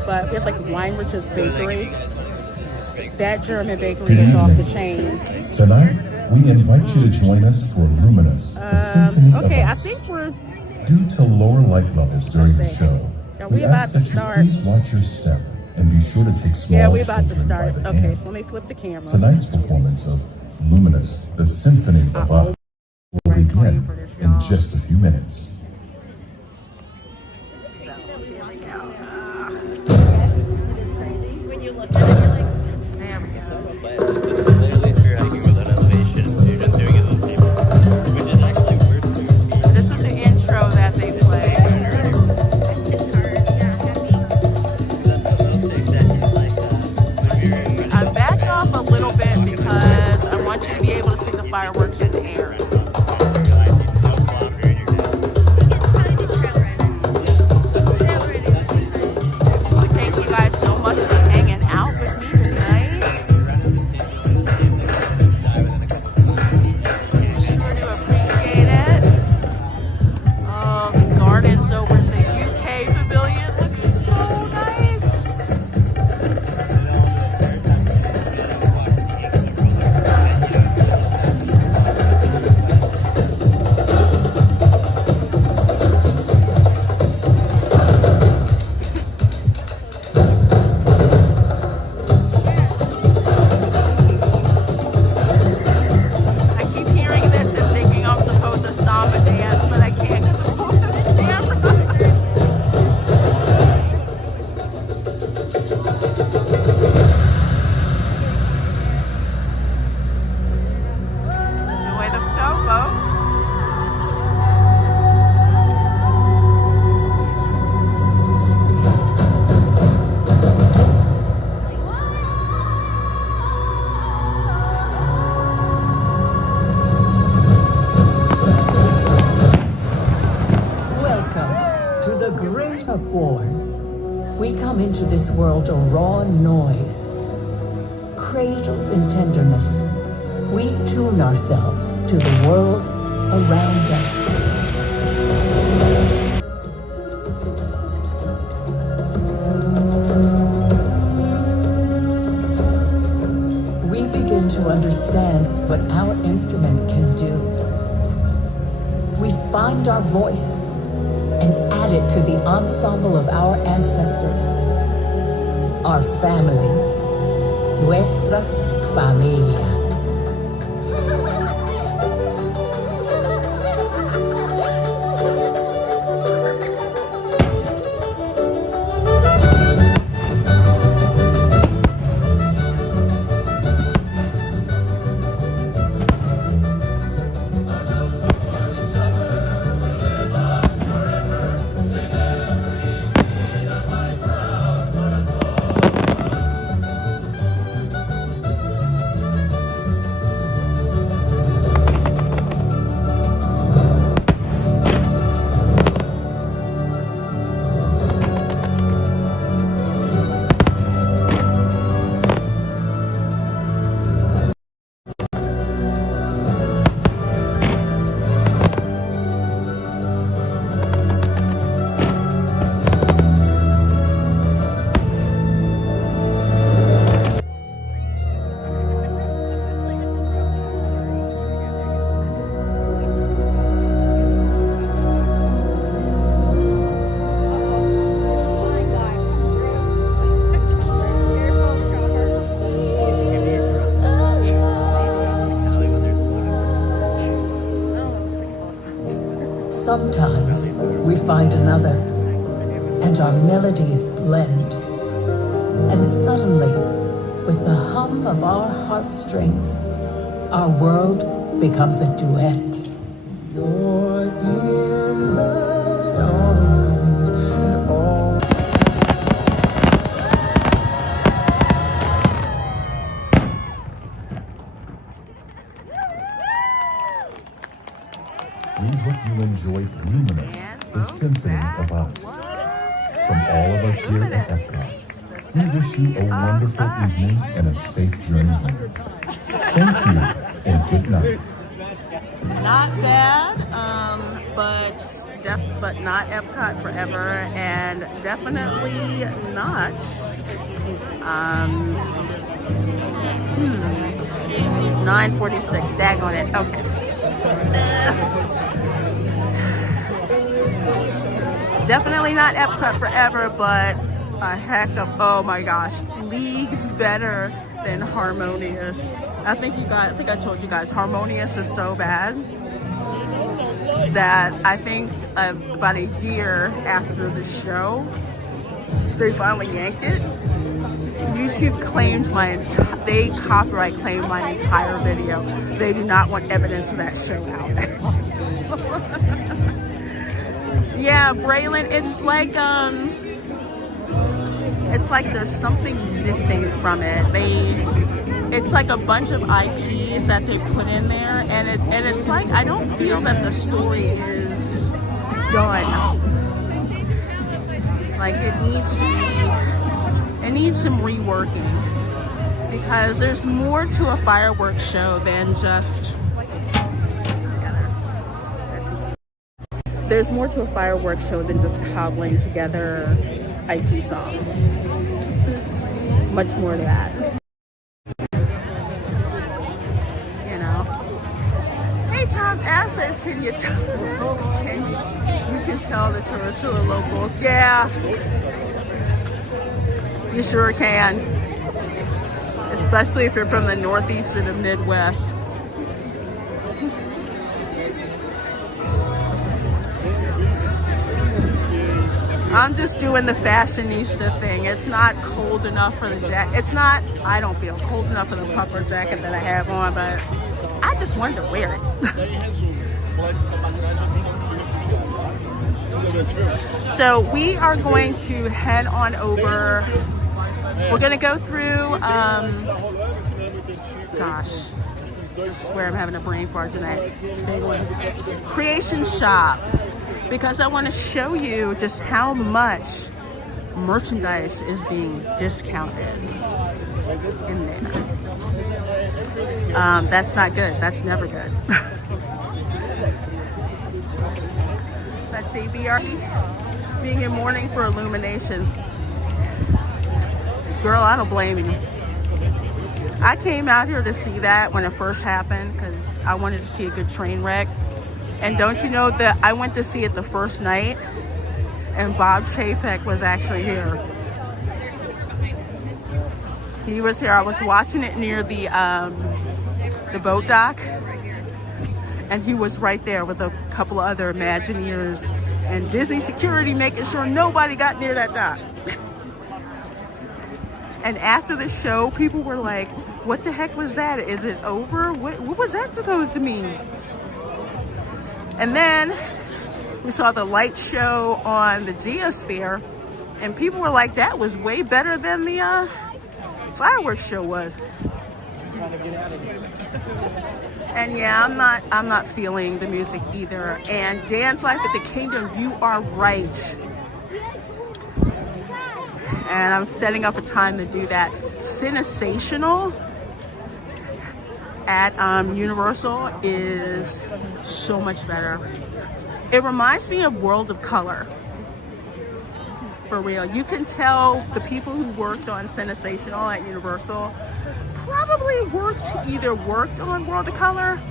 But we have like Weinrich's Bakery. That German bakery is off the chain. Tonight, we invite you to join us for Luminous, the Symphony okay, of I Us. think we're... Due to lower light levels during the show, Are we ask about to that start? you please watch your step and be sure to take small Yeah, we're about to children start. by the Okay, hand. so let me flip the camera. Tonight's performance of Luminous, the Symphony of Us will begin in just a few minutes. So, here we go. When you look at it, you're like, There we go. Literally, if you're hiking without elevation, you're just doing it the same. Which is actually worse too. This is the intro that they play. I backed off a little bit because I want you to be able to see the fireworks in the air. We come into this world a raw noise, cradled in tenderness. We tune ourselves to the world around us. We begin to understand what our instrument can do. We find our voice and add it to the ensemble of our ancestors, our family, nuestra familia. Sometimes we find another, and our melodies blend. And suddenly, with the hum of our heartstrings, our world becomes a duet. You're in my arms, and all We hope you enjoyed Luminous, the symphony of us. From all of us here at EPCOT, we wish you a wonderful evening and a safe journey home. Thank you and good night. Not bad, but not EPCOT forever, and definitely not. 9:46. Dag on it. Okay. Definitely not EPCOT forever, but a heck of, oh my gosh, leagues better than Harmonious. I think I told you guys, Harmonious is so bad that I think about a year after the show, they finally yanked it. YouTube claimed they copyright claimed my entire video. They do not want evidence of that show out. Yeah, Braylon, it's like there's something missing from it. It's like a bunch of IPs that they put in there, and it's like I don't feel that the story is done. Like it needs some reworking, because there's more to a fireworks show than just. There's more to a fireworks show than just cobbling together IP songs. Much more to that. You know. Hey Tom Asses, can you tell the tourists who are locals? Yeah. You sure can. Especially if you're from the Northeast or the Midwest. I'm just doing the fashionista thing. It's not cold enough for the jacket. It's not, I don't feel cold enough for the puffer jacket that I have on, but I just wanted to wear it. So we are going to head on over. We're going to go through, gosh, I swear I'm having a brain fart tonight. Creation Shop. Because I want to show you just how much merchandise is being discounted in there. That's not good. That's never good. Let's see, BRE being in mourning for Illuminations. Girl, I don't blame you. I came out here to see that when it first happened because I wanted to see a good train wreck. And don't you know that I went to see it the first night and Bob Chapek was actually here. He was here. I was watching it near the boat dock, and he was right there with a couple of other Imagineers and Disney security making sure nobody got near that dock. And after the show, people were like, what the heck was that? Is it over? What was that supposed to mean? And then we saw the light show on the Geosphere, and people were like, that was way better than the fireworks show was. And yeah, I'm not feeling the music either. And Dance Life at the Kingdom, you are right. And I'm setting up a time to do that. Cinesational at Universal is so much better. It reminds me of World of Color. For real. You can tell the people who worked on Cinesational at Universal probably either worked on World of Color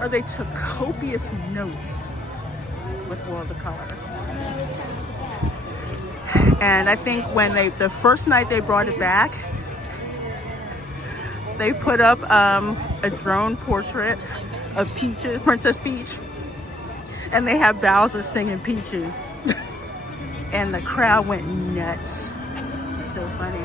or they took copious notes with World of Color. And I think when the first night they brought it back, they put up a drone portrait of Peaches, Princess Peach, and they have Bowser singing Peaches. And the crowd went nuts. It's so funny.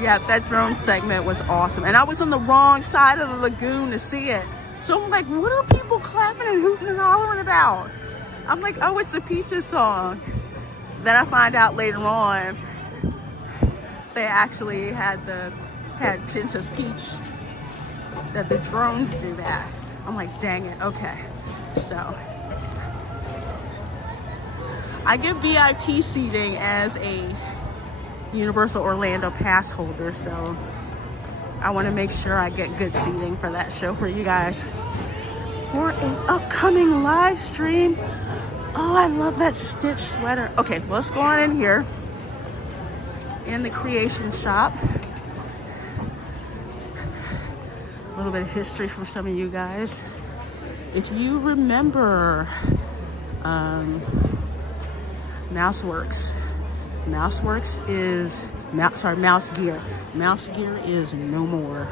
Yeah, that drone segment was awesome. And I was on the wrong side of the lagoon to see it. So I'm like, what are people clapping and hooting and hollering about? I'm like, oh, it's a Peaches song. Then I find out later on, they actually had Princess Peach, that the drones do that. I'm like, dang it, okay. So, I get VIP seating as a Universal Orlando pass holder, so I want to make sure I get good seating for that show for you guys. For an upcoming live stream. Oh, I love that Stitch sweater. Okay, well, let's go on in here in the creation shop. A little bit of history from some of you guys. If you remember Mouseworks is Mouse Gear. Mouse Gear is no more.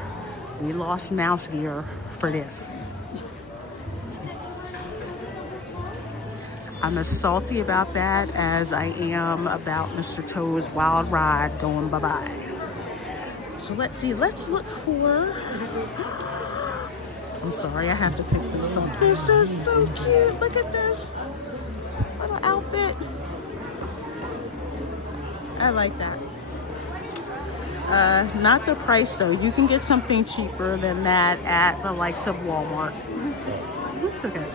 We lost Mouse Gear for this. I'm as salty about that as I am about Mr. Toad's Wild Ride going bye-bye. So let's see, let's look for... I'm sorry, I have to pick this up. This is so cute. Look at this little outfit. I like that. Not the price though. You can get something cheaper than that at the likes of Walmart. It's okay.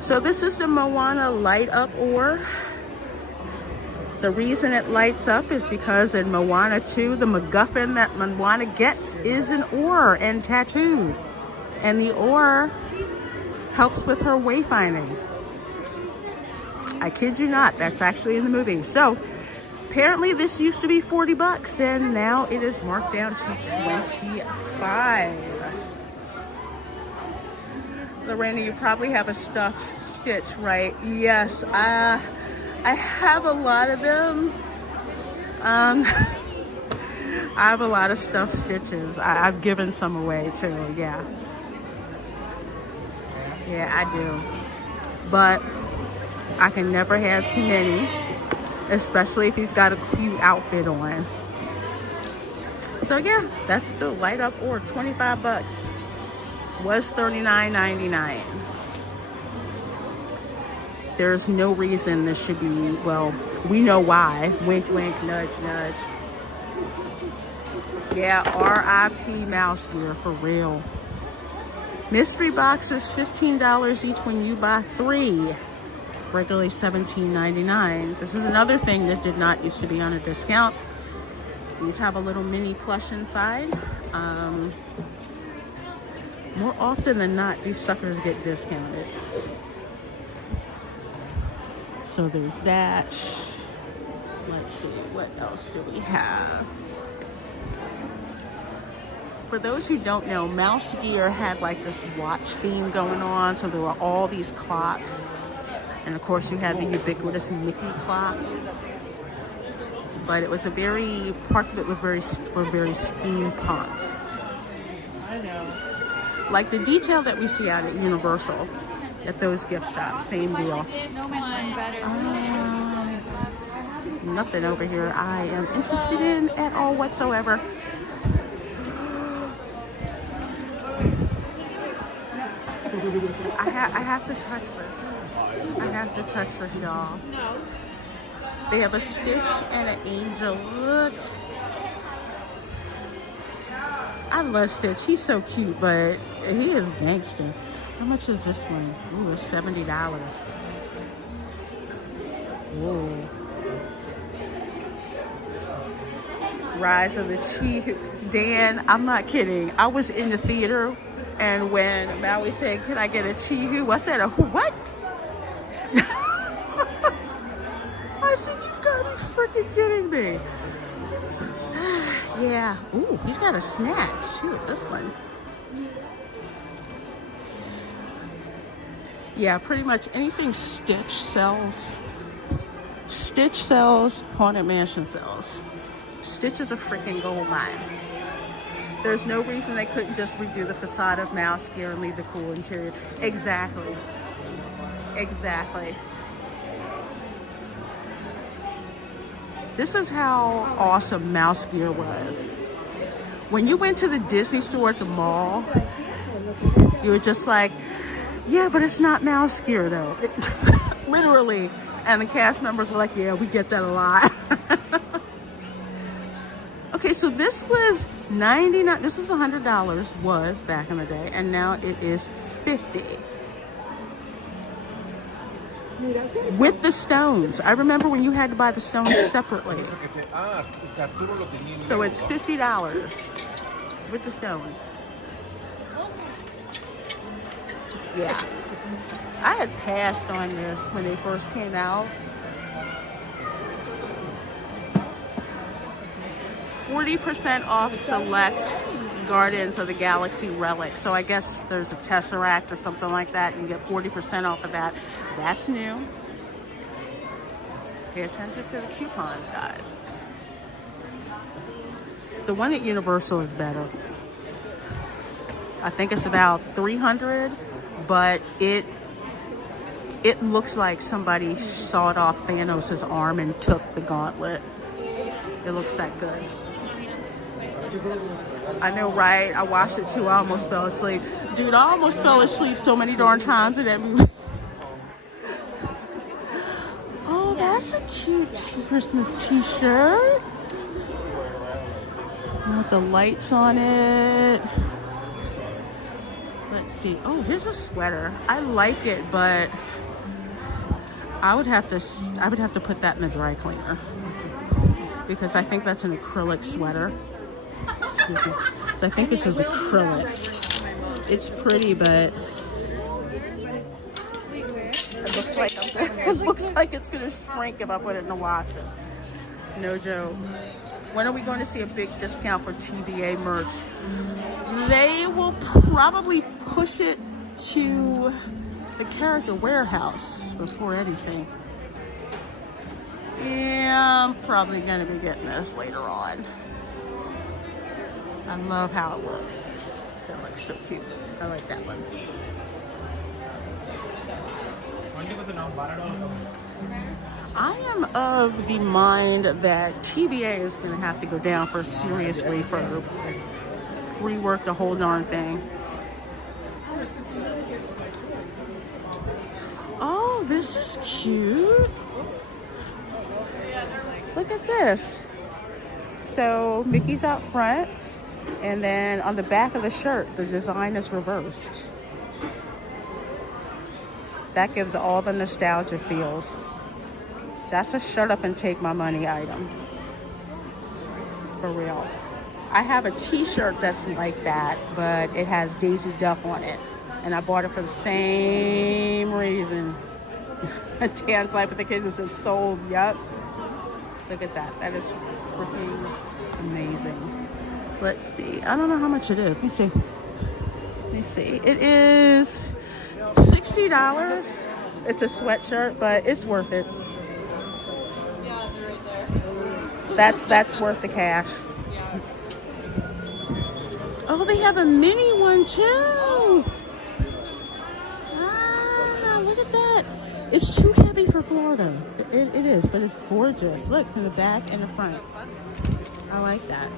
So this is the Moana Light Up Ore. The reason it lights up is because in Moana 2, the MacGuffin that Moana gets is an ore and tattoos. And the ore helps with her wayfinding. I kid you not, that's actually in the movie. So apparently this used to be $40 and now it is marked down to $25. Lorena, you probably have a stuffed Stitch, right? Yes, I have a lot of them. I have a lot of stuffed Stitches. I've given some away too, yeah. Yeah, I do. But I can never have too many, especially if he's got a cute outfit on. So yeah, that's the Light Up Ore, $25. Was $39.99. There's no reason this should be, well, we know why. Wink, wink, nudge, nudge. Yeah, R.I.P. Mouse Gear, for real. Mystery boxes, $15 each when you buy 3. regularly $17.99. This is another thing that did not used to be on a discount. These have a little mini plush inside. More often than not, these suckers get discounted. So there's that. Let's see, what else do we have? For those who don't know, Mouse Gear had like this watch theme going on. So there were all these clocks. And of course you had the ubiquitous Mickey clock. But it was parts of it were very steampunk. I know. Like the detail that we see out at Universal, at those gift shops, same deal. Nothing over here I am interested in at all whatsoever. I have to touch this. I have to touch this, y'all. No. They have a Stitch and an Angel. Look. I love Stitch. He's so cute, but he is gangster. How much is this one? Ooh, it's $70. Whoa. Rise of the Chi. Dan, I'm not kidding. I was in the theater, and when Maui said, "Can I get a Chi-Hu?" I said, "A what?" I said, "You've got to be freaking kidding me." Yeah. Ooh, he's got a snack. Shoot, this one. Yeah, pretty much anything Stitch sells. Stitch sells, Haunted Mansion sells. Stitch is a freaking gold mine. There's no reason they couldn't just redo the facade of Mouse Gear and leave the cool interior. Exactly. Exactly. This is how awesome Mouse Gear was. When you went to the Disney store at the mall, you were just like, yeah, but it's not Mouse Gear though. Literally. And the cast members were like, yeah, we get that a lot. Okay, so this was $99. This is $100 was back in the day, and now it is $50. With the stones. I remember when you had to buy the stones separately. So it's $50 with the stones. Yeah. I had passed on this when they first came out. 40% off select Guardians of the Galaxy relics. So I guess there's a Tesseract or something like that. You can get 40% off of that. That's new. Pay attention to the coupons, guys. The one at Universal is better. I think it's about $300, but it looks like somebody sawed off Thanos' arm and took the gauntlet. It looks that good. I know, right? I watched it too. I almost fell asleep. Dude, I almost fell asleep so many darn times in that movie. Oh, that's a cute Christmas t-shirt. With the lights on it. Let's see. Oh, here's a sweater. I like it, but I would have to put that in the dry cleaner. Because I think that's an acrylic sweater. Excuse me. I think this is acrylic. It's pretty, but it looks like it's gonna shrink if I put it in the washer. No joke. When are we going to see a big discount for TVA merch? They will probably push it to the character warehouse before anything. Yeah, I'm probably going to be getting this later on. I love how it looks. That looks so cute. I like that one. I am of the mind that TVA is going to have to go down for a serious refurb. Rework the whole darn thing. Oh, this is cute. Look at this. So Mickey's out front, and then on the back of the shirt, the design is reversed. That gives all the nostalgia feels. That's a shut up and take my money item. For real. I have a t-shirt that's like that, but it has Daisy Duck on it. And I bought it for the same reason. Dan's Life with the Kid was sold. Yup. Look at that. That is freaking amazing. Let's see. I don't know how much it is. Let me see. Let me see. It is $60. It's a sweatshirt, but it's worth it. That's worth the cash. Oh, they have a mini one too. Ah, look at that. It's too heavy for Florida. It is, but it's gorgeous. Look, from the back and the front. I like that.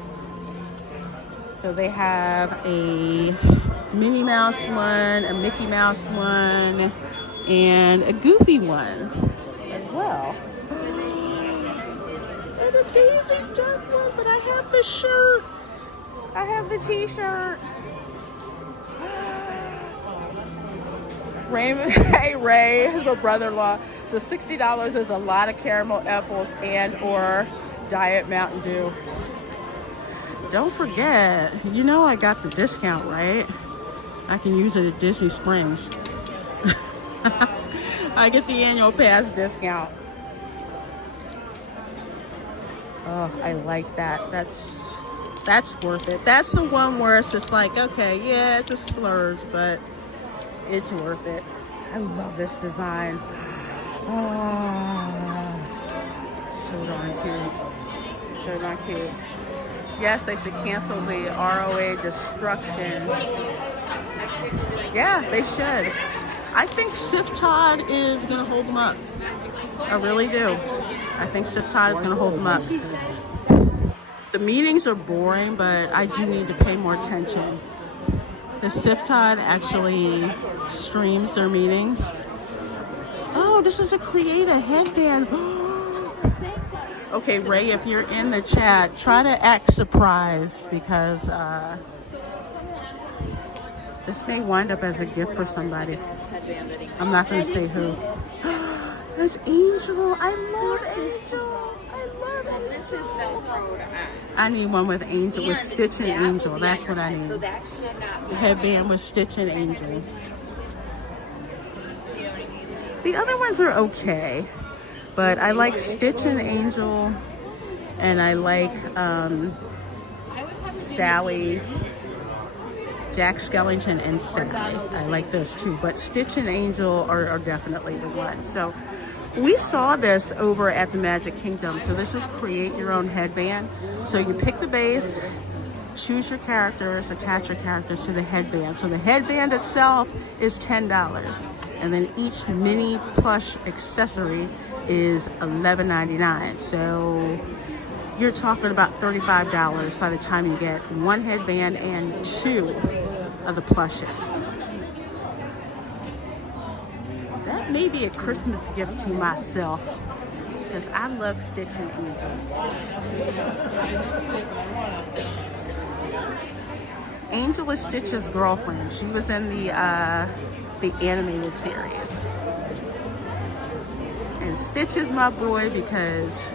So they have a Minnie Mouse one, a Mickey Mouse one, and a Goofy one as well. And a Daisy Duck one, but I have the shirt. I have the t-shirt. Raymond, hey Ray, is my brother-in-law. So $60 is a lot of caramel apples and or Diet Mountain Dew. Don't forget, you know I got the discount, right? I can use it at Disney Springs. I get the annual pass discount. Oh, I like that. That's worth it. That's the one where it's just like, okay, yeah, it's a splurge, but it's worth it. I love this design. Oh, so darn cute. So darn cute. Yes, they should cancel the ROA destruction. Yeah, they should. I think Sif Todd is going to hold them up. I really do. I think Sif Todd is going to hold them up. The meetings are boring, but I do need to pay more attention. The Sif Todd actually streams their meetings. Oh, this is a create a headband. Okay, Ray, if you're in the chat, try to act surprised because this may wind up as a gift for somebody. I'm not going to say who. That's Angel. I love Angel. I love Angel. I need one with Angel, with Stitch and Angel. That's what I need. A headband with Stitch and Angel. The other ones are okay, but I like Stitch and Angel, and I like Sally, Jack Skellington, and Sally. I like those two, but Stitch and Angel are definitely the ones. So we saw this over at the Magic Kingdom. So this is create your own headband. So you pick the base, choose your characters, attach your characters to the headband. So the headband itself is $10. And then each mini plush accessory is $11.99. So you're talking about $35 by the time you get one headband and two of the plushes. That may be a Christmas gift to myself because I love Stitch and Angel. Angel is Stitch's girlfriend. She was in the animated series. And Stitch is my boy because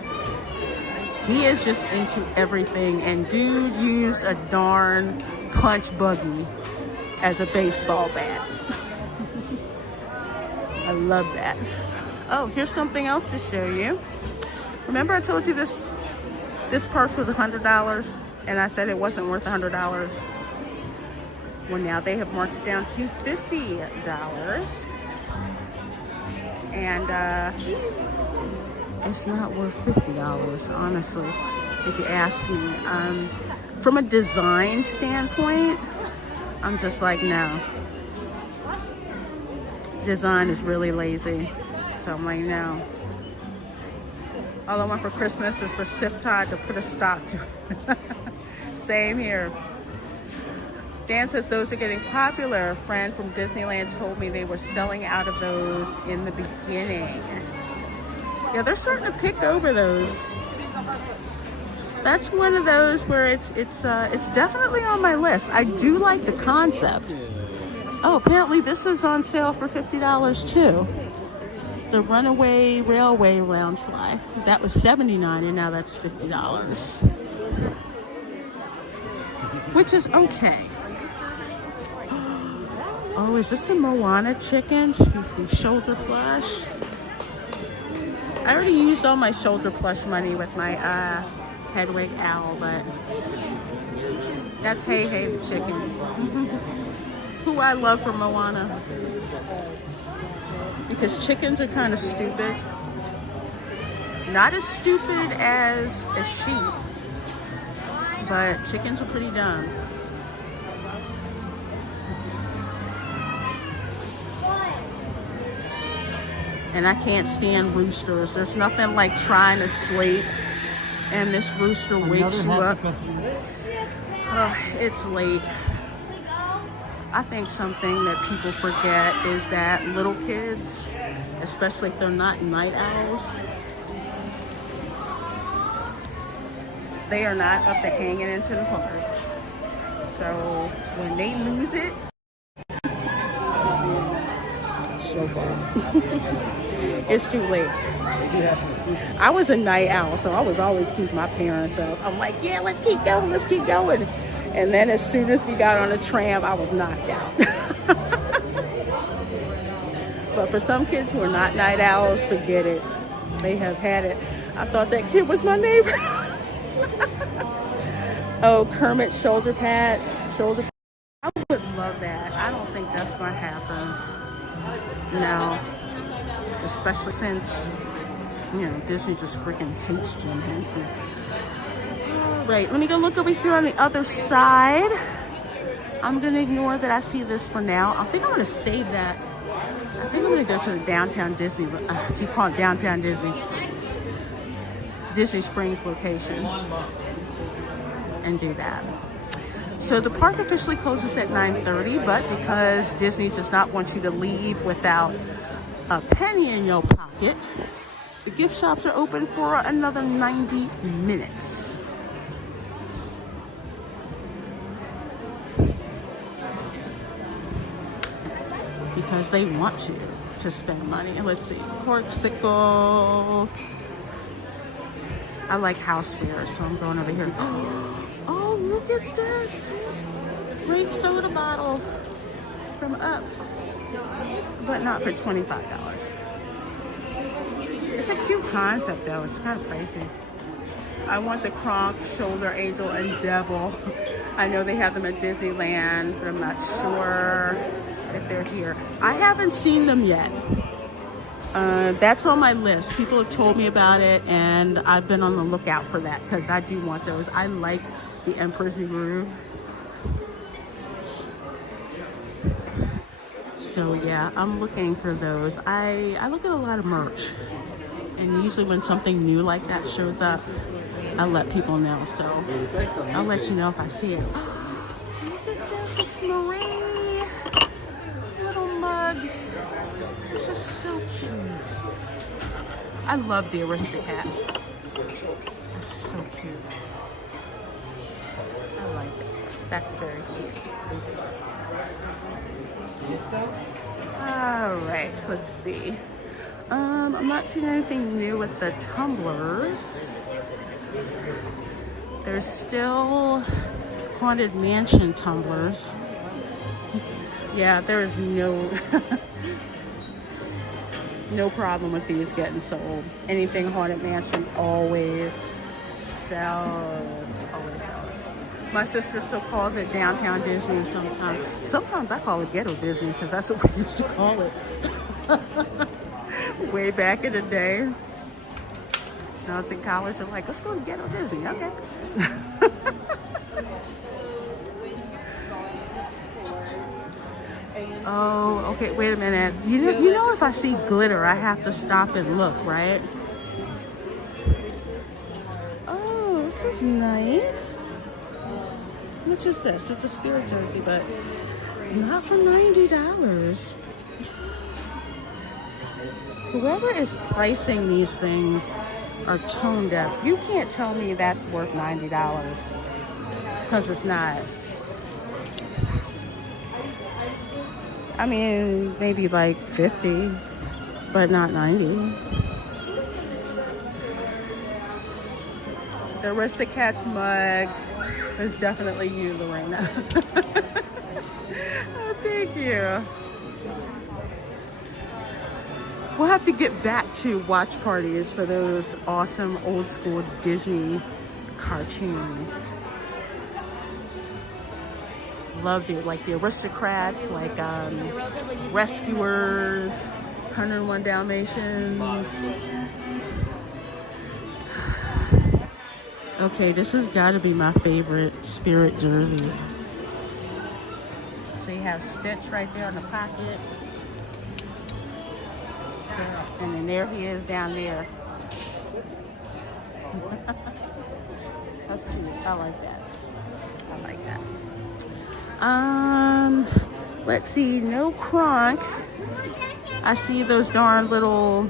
he is just into everything, and dude used a darn punch buggy as a baseball bat. I love that. Oh, here's something else to show you. Remember I told you this purse was $100 and I said it wasn't worth $100? Well, now they have marked it down to $50. And it's not worth $50, honestly, if you ask me. From a design standpoint, I'm just like, no. Design is really lazy. So I'm like, no. All I want for Christmas is for Sif Todd to put a stop to it. Same here. Dan says those are getting popular. A friend from Disneyland told me they were selling out of those in the beginning. Yeah, they're starting to pick over those. That's one of those where it's definitely on my list. I do like the concept Oh, apparently this is on sale for $50 too. The Runaway Railway Loungefly. That was $79 and now that's $50. Which is okay. Oh, is this the Moana chicken? Excuse me, shoulder plush. I already used all my shoulder plush money with my Hedwig owl, but that's Hey Hey the chicken. Who I love from Moana. Because chickens are kind of stupid. Not as stupid as a sheep, but chickens are pretty dumb. And I can't stand roosters. There's nothing like trying to sleep and this rooster wakes you up. It's late. I think something that people forget is that little kids, especially if they're not night owls, they are not up to hanging into the park. So when they lose it, it's too late. I was a night owl, so I would always keep my parents up. I'm like, yeah, let's keep going, let's keep going. And then as soon as we got on a tram, I was knocked out. But for some kids who are not night owls, forget it. They have had it. I thought that kid was my neighbor. Oh, Kermit shoulder pad. I would love that. I don't think that's going to happen. No. Especially since, you know, Disney just freaking hates Jim Henson. All right, let me go look over here on the other side. I'm going to ignore that I see this for now. I think I'm going to save that. I think I'm going to go to the Downtown Disney. I keep calling it Downtown Disney. Disney Springs location. And do that. So the park officially closes at 9:30, but because Disney does not want you to leave without a penny in your pocket, the gift shops are open for another 90 minutes. Because they want you to spend money. Let's see, Corksicle. I like housewares, so I'm going over here. Oh, look at this. Grape soda bottle from Up, but not for $25. It's a cute concept though, it's kind of pricey. I want the Kronk, Shoulder Angel, and Devil. I know they have them at Disneyland, but I'm not sure if they're here. I haven't seen them yet. That's on my list. People have told me about it, and I've been on the lookout for that because I do want those. I like the Emperor's New Groove. So yeah, I'm looking for those. I look at a lot of merch, and usually when something new like that shows up, I let people know. So I'll let you know if I see it. Look at this, it's Marie. Little mug. This is so cute. I love the Aristocats. It's so cute. I like it. That's very cute. All right, let's see. I'm not seeing anything new with the tumblers. There's still Haunted Mansion tumblers. Yeah, there is no no problem with these getting sold. Anything Haunted Mansion always sells. Always sells. My sister still calls it Downtown Disney sometimes. Sometimes I call it Ghetto Disney because that's what we used to call it. Way back in the day. When I was in college, I'm like, let's go to Ghetto Disney. Okay. Oh, okay, wait a minute. You know if I see glitter, I have to stop and look, right? Oh, this is nice. Which is this? It's a Spirit jersey, but not for $90. Whoever is pricing these things are tone deaf. You can't tell me that's worth $90 because it's not. I mean, maybe like 50, but not 90. The Aristocats mug is definitely you, Lorena. Oh, thank you. We'll have to get back to watch parties for those awesome old school Disney cartoons. Love the Aristocrats, like Rescuers, 101 Dalmatians. Okay, this has got to be my favorite Spirit jersey. So you have Stitch right there in the pocket. And then there he is down there. That's cute. I like that. I like that. Let's see. No Kronk. I see those darn little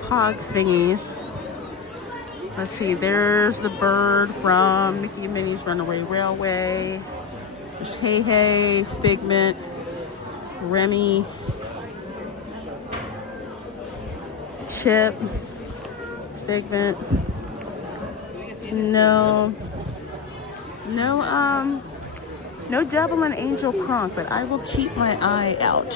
pog thingies. Let's see. There's the bird from Mickey and Minnie's Runaway Railway. There's Hey Hey, Figment, Remy, Chip, Figment. No Devil and Angel Kronk, but I will keep my eye out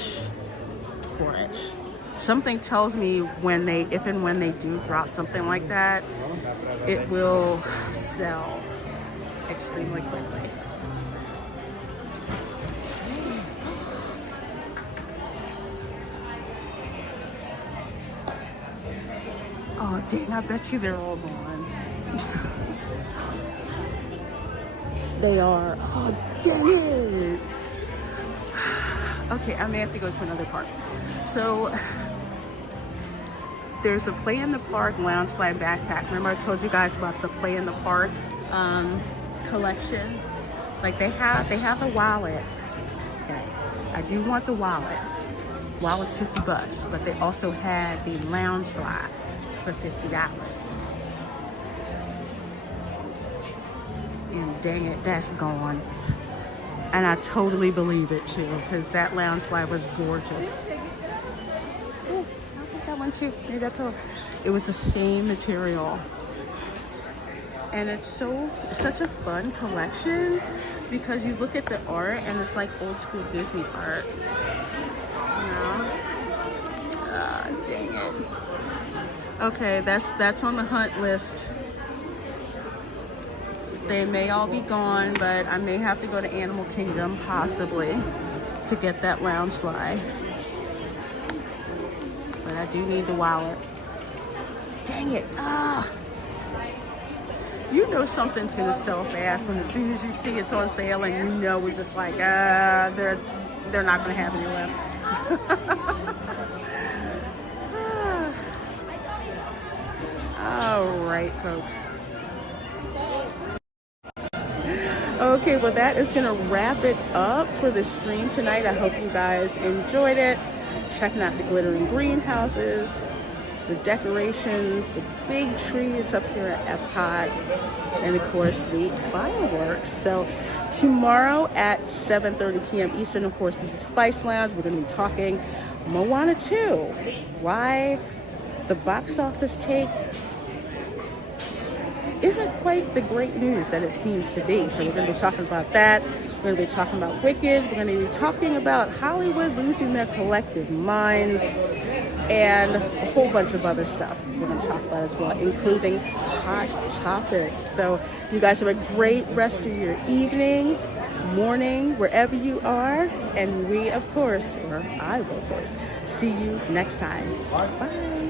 for it. Something tells me if and when they do drop something like that, it will sell extremely quickly. Oh dang, I bet you they're all gone. They are. Oh dang it. Okay, I may have to go to another park. So there's a Play in the Park Loungefly backpack. Remember I told you guys about the Play in the Park collection? Like they have the wallet. Okay, I do want the wallet. Wallet's $50, but they also had the Loungefly for $50. And dang it, that's gone. And I totally believe it too, because that Loungefly was gorgeous. Oh, I'll take that one too. Maybe that pillow. It was the same material. And it's such a fun collection because you look at the art and it's like old school Disney art. You know? Dang it. Okay, that's on the hunt list. They may all be gone, but I may have to go to Animal Kingdom possibly to get that Loungefly. But I do need the wallet. Dang it. You know something's gonna sell fast when as soon as you see it's on sale and you know we're just like, they're not gonna have any left. All right, folks. Okay, well that is gonna wrap it up for the stream tonight. I hope you guys enjoyed it. Checking out the glittering greenhouses, the decorations, the big trees up here at EPCOT, and of course the fireworks. So tomorrow at 7:30 p.m. Eastern, of course, is the Spice Lounge. We're gonna be talking Moana 2. Why the box office take isn't quite the great news that it seems to be. So we're going to be talking about that. We're going to be talking about Wicked. We're going to be talking about Hollywood losing their collective minds and a whole bunch of other stuff we're going to talk about as well, including hot topics. So you guys have a great rest of your evening, morning, wherever you are. And we, of course, or I will, of course, see you next time. Bye.